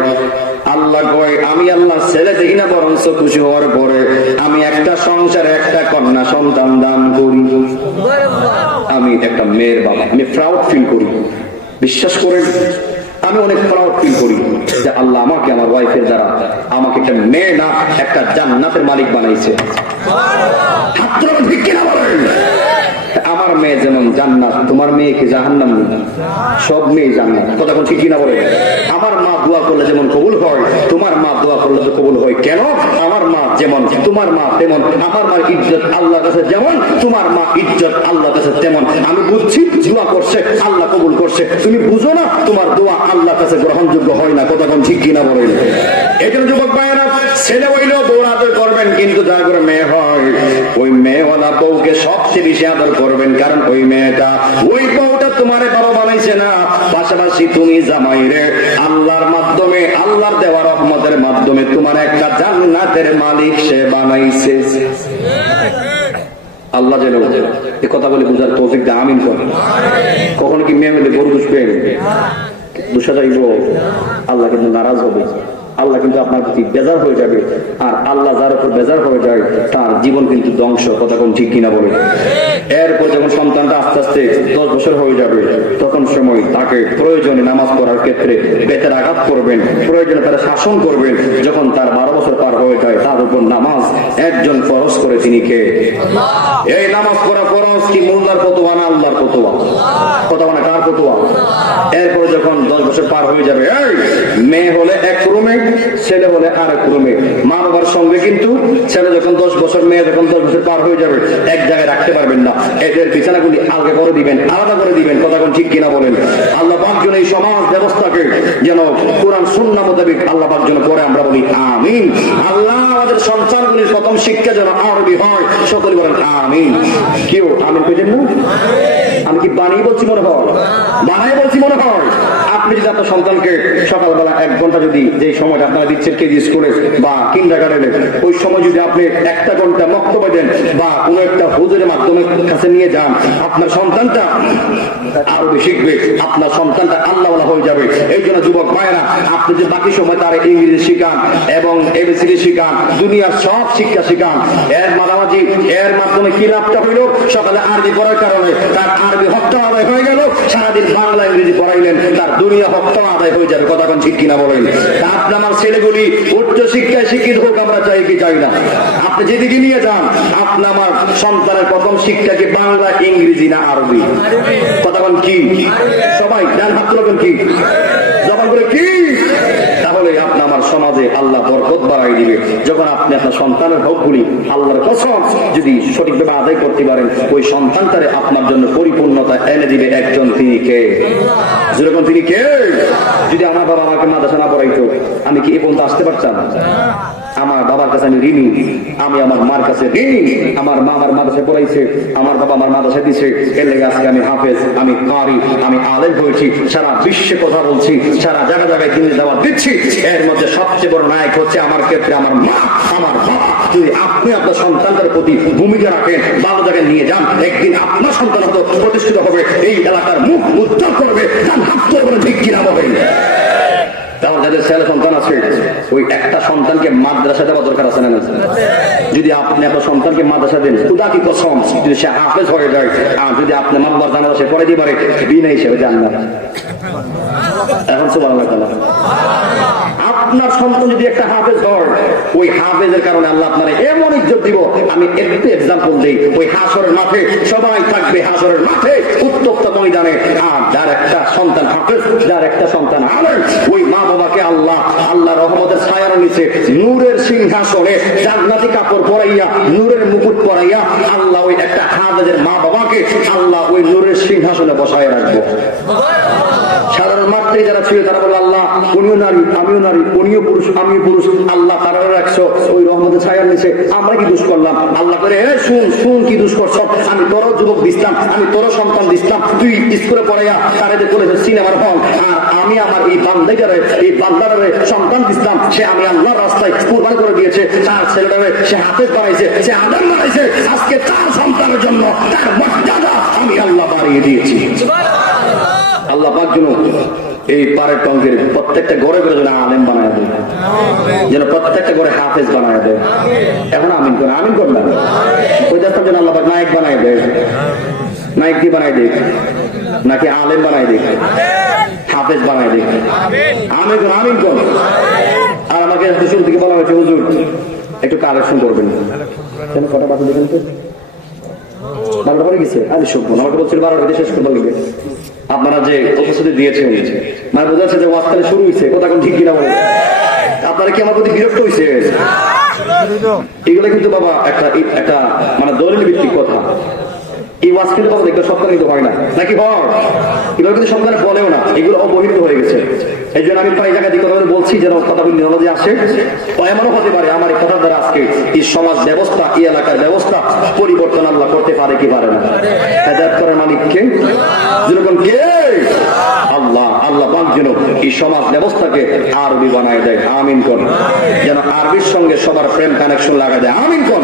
আল্লাহ কয় আমি আল্লাহ ছেলে দেখি না, বরঞ্চ খুশি হওয়ার পরে আমি একটা সংসারে একটা কন্যা সন্তান দান করি। আমি একটা মেয়ের বাবা, আমি প্রাউড ফিল করি। বিশ্বাস করেন, আমি অনেক প্রাউড ফিল করি যে আল্লাহ আমাকে আমার ওয়াইফের দ্বারা আমাকে একটা মেয়ে না, একটা জান্নাতের মালিক বানাইছে। ঠিক কিনা বলেন? আমার মেয়ে যেমন জান্নাত, তোমার মেয়েকে জাহান্নাম। সব মেয়ে জান্নাত। কথা কোন ঠিক কিনা বলে? আমার মা দোয়া করলে যেমন কবুল হয়, তোমার মা দোয়া করলে তো কবুল হয়। কেন? আমার মা যেমন, তোমার মা তেমন। আমার মার ইজ্জত আল্লাহর কাছে যেমন, তোমার মা ইজ্জত আল্লাহর কাছে তেমন। আমি বুঝছি দোয়া করছে, আল্লাহ কবুল করছে। তুমি বুঝো না তোমার দোয়া আল্লাহর কাছে গ্রহণযোগ্য হয় না। কথা কোন ঠিক কিনা বলেন? এই জন্য যুবক ভাইয়েরা, ছেলে হইলেও দৌড়াতে করবেন, কিন্তু যা করে মেয়ে হয়, ওই মেয়েওয়ালা বউকে সবচেয়ে বেশি আদর করবেন। কারণ ওই মেয়েটা, ওই বউটা তোমারে বাবা বানাইছে না, পাশাপাশি তুমি জামাইরে আল্লাহর মাধ্যমে, আল্লাহর দেওয়া রহমতের মাধ্যমে তোমার একটা জান্নাতের মালিক সে বানাইছে। আল্লাহ যেন এ কথা বলে বুঝার তৌফিক দেয়। আমিন করেন। কখনো কি মেয়ে হলে গরু দুষবেন? দুষা যাইব, আল্লাহ কিন্তু নারাজ হবে। আল্লাহ কিন্তু আপনার প্রতি বেজার হয়ে যাবে। আর আল্লাহ যার উপর বেজার হয়ে যায়, তার জীবন কিন্তু ধ্বংস। কথা কোন ঠিক কিনা বলে? এরপর যখন সন্তানটা আস্তে আস্তে 10 বছর হয়ে যাবে, তখন সময় তাকে প্রয়োজনে নামাজ পড়ার ক্ষেত্রে বেতের আঘাত করবেন, প্রয়োজনে তারা শাসন করবেন। যখন তার 12 বছর পার হয়ে যায়, তার উপর নামাজ একজন ফরজ করে, তিনি কে? এই নামাজ পড়া ফরজ কি মোল্লার ফতোয়া না আল্লাহর ফতোয়া? কথা মানে কার ফতুয়া। এরপরে যখন 10 বছর পার হয়ে যাবে, এই মেয়ে হলে এক রুমে, ছেলে হলে আরেক রুমে, মা বাবার সঙ্গে। কিন্তু ছেলে যখন 10 বছর, মেয়ে যখন 10 বছর পার হয়ে যাবে, এক জায়গায় রাখতে পারবেন না, এদের বিছানাগুলি আলাদা করে দিবেন, আলাদা করে দিবেন। কথা কোন ঠিক কিনা বলেন? আল্লাহ পাক যেন এই সমাজ ব্যবস্থাকে যেন কোরআন সুন্নাহ মোতাবেক আল্লাহ পাক যেন করে, আমরা বলি আমিন। আল্লাহ আমাদের সন্তানগুলির প্রথম শিক্ষা যেন আরবি হয়, সকলে বলেন আমিন। কেউ আমিন পেতেন না? আমি কি বানিয়ে বলছি মনে হয়? বানাই বলছি মনে হয়? আপনি যদি আপনার সন্তানকে সকালবেলা 1 ঘন্টা, যদি যে সময়টা আপনারা দিচ্ছেন কেজি স্কুলে বা কিন্ডারগার্টেনে, ওই সময় যদি আপনি 1 ঘন্টা বক্তব্য দেন বা কোনো একটা হুজুরের মাধ্যমে কাছে নিয়ে যান, আপনার সন্তানটা আরবি শিখবে, আপনার সন্তানটা আল্লাহওয়ালা হয়ে যাবে। এই জন্য যুবক ভাইয়েরা, আপনি যে বাকি সময় তার ইংরেজি শিখান এবং এবিসিডি শিখান, দুনিয়ার সব শিক্ষা শিখান, এর মাঝামাঝি এর মাধ্যমে কি লাভটা হইল? সকালে আরবি পড়ার কারণে তার আরবি হকটা আদায় হয়ে গেল, সারাদিন বাংলা ইংরেজি পড়াইলেন, তার দুনিয়া হকটা আদায় হয়ে যাবে। কথা কোন ঠিক কিনা বলেন? আপনি আমার ছেলেগুলি উচ্চ শিক্ষায় শিক্ষিত হোক, আমরা চাই কি চাই না? আপনি যেদিকে নিয়ে যান, আপনি আমার সন্তানের প্রথম শিক্ষা কি বাংলা, ইংরেজি না আরবি? কথা বলেন কি? সবাই ডান হাত তুলবেন কি? জবান করে কি? তাহলে আপনি আমার সমাজে আল্লাহ বরকত বাড়াই দিবে। যখন আপনি আপনার সন্তানের হকগুলি আল্লাহর কসম যদি সঠিকভাবে আদায় করতে পারেন, ওই সন্তানটারে আপনার জন্য পরিপূর্ণতা এনে দিবে একজন, তিনি কে? যেরকম তিনি কে? যদি আমার বাবা আমাকে মাদ্রাসা না পড়াইতো, আমি কি এ পর্যন্ত আসতে পারতাম? আমার বাবার কাছে আমি ঋণী, আমি আমার মার কাছে ঋণী। আমার মা আমার মাদ্রাসায় পড়াইছে, আমার বাবা আমার মাদ্রাসায় দিছে, এর লেগে আজকে আমি হাফেজ, আমি কারি, আমি আলেম হয়েছি, সারা বিশ্বে কথা বলছি, সারা জায়গা জায়গায় দিনে দাওয়াত দিচ্ছি। এর মধ্যে সবচেয়ে বড় নায়ক হচ্ছে আমার ক্ষেত্রে আমার মা, আমার বাবা। যদি আপনি আপনার সন্তানদের প্রতি ভূমিকা রাখেন, ভালো জায়গায় নিয়ে যান, একদিন আপনার সন্তান তো প্রতিষ্ঠিত হবে, এই এলাকার মুখ উজ্জ্বল করবে। ঠিক কিনা বলেন? তাহলে যাদের ছেলে সন্তান আছে, ওই একটা সন্তানকে মাদ্রাসা দেওয়া দরকার আছে না? যদি আপনি আপনার সন্তানকে মাদ্রাসা দেন, খুদা কি কসম, যদি সে হাফেজ হয়ে যায়, আর যদি আপনি মাদ্রাসা জানালা সে পড়ে দিয়ে পারে, বিনা হিসেবে জান্নাত। এখন সুবহানাল্লাহ। আপনার সন্তান যদি একটা হাফেজ হয়, ওই হাফেজের কারণে আল্লাহ আপনার এমন ইজ্জত দিব। আমি একটু এক্সাম্পল দিই, ওই হাসরের মাঠে সবাই থাকবে, হাসরের মাঠে উত্তপ্ত ময়দানে, আর যার একটা সন্তান হাফেজ, যার একটা সন্তান আলেম, ওই মা বাবাকে আল্লাহ রহমতের ছায়ার নিচে নূরের সিংহাসনে জান্নাতি কাপড় পরাইয়া, নূরের মুকুট পরাইয়া, আল্লাহ ওই একটা হাফেজের মা বাবাকে আল্লাহ ওই নূরের সিংহাসনে বসায় রাখবো। সাধারণ মাত্রে যারা ছিল তারা বলে, আল্লাহ উনিও নারী, আমিও নারী, উনিও পুরুষ, আমিও পুরুষ, আল্লাহ তারা রাখছো ওই রহমতের ছায়ার নিচে, আমরা কি দোষ করলাম? আল্লাহ করে, শুন কি দোষ করছ? আমি তোরও যুবক দিতাম, আমি তোরও সন্তান দিতাম, তুই স্কুলে পড়াইয়া তারা যে বলেছে সিনেমার হল, আর আমি আমার এই বান্দারে, এই বান্দারে সন্তান দিতাম, সে আমি আল্লাহর রাস্তায় কুরবান করে দিয়েছে, তার ছেলেটারে সে হাফেজ বানাইছে, সে আদম বানাইছে, আজকে তার সন্তানের জন্য তার মর্যাদা আমি আল্লাহ বাড়িয়ে দিয়েছি। আল্লাহ পাক যেন এই পাড়ের টঙ্কের প্রত্যেকটা ঘরে ঘরে যেন আলেম বানায় দেয়, যেন প্রত্যেকটা ঘরে হাফেজ বানায় দেয়। এখন আমিন করে, আমিন করলাম, ওই যাত্রা যেন আল্লাহ পাক নায়ক বানায় দেয়। নায়ক কি বানায় দেখ, নাকি আলেম বানায় দেখ, হাফেজ বানায় দেখ? আমিন কর, আমিন কর। আর আমাকে শুরু থেকে বলা হয়েছে, হুজুর একটু কালেকশন করবেন, কটা বাকি দেখেন তো, 12টা পরে গেছে, আমি শুনবো না, আমাকে বলছিল 12টা শেষ করবো লিখে। আপনারা যে উপস্থিতি দিয়েছেন, মানে বোঝা যাচ্ছে যে ওয়াজটা শুরু হয়েছে, কথা কোন ঠিক কিনা বলেন? আপনারা কি আমার প্রতি বিরক্ত হয়েছে? এগুলো কিন্তু বাবা একটা মানে দলিল ভিত্তিক কথা। এই ওয়াজ কিন্তু বাবা দেখবে সপ্তাহ কিন্তু হয় না, নাকি হয়? এগুলো কিন্তু সন্তানে বলেও না, এগুলো অবহিত হয়ে গেছে। এই জন্য আমি প্রায় জায়গায় কথা বলছি যেন কথাগুলি নলেজে আসে। এমনও হতে পারে আমার এই কথার দ্বারা আজকে এই সমাজ ব্যবস্থা, এই এলাকার ব্যবস্থা পরিবর্তন আল্লাহ করতে পারে কি পারে না? হেদায়েত করার মালিককে, যেরকম কে? আল্লাহ। আল্লাহ পাক যেন এই সমাজ ব্যবস্থাকে আরবি বানায় দেয়, আমিন কোন। যেন আরবির সঙ্গে সবার প্রেম কানেকশন লাগা দেয়, আমিন কোন।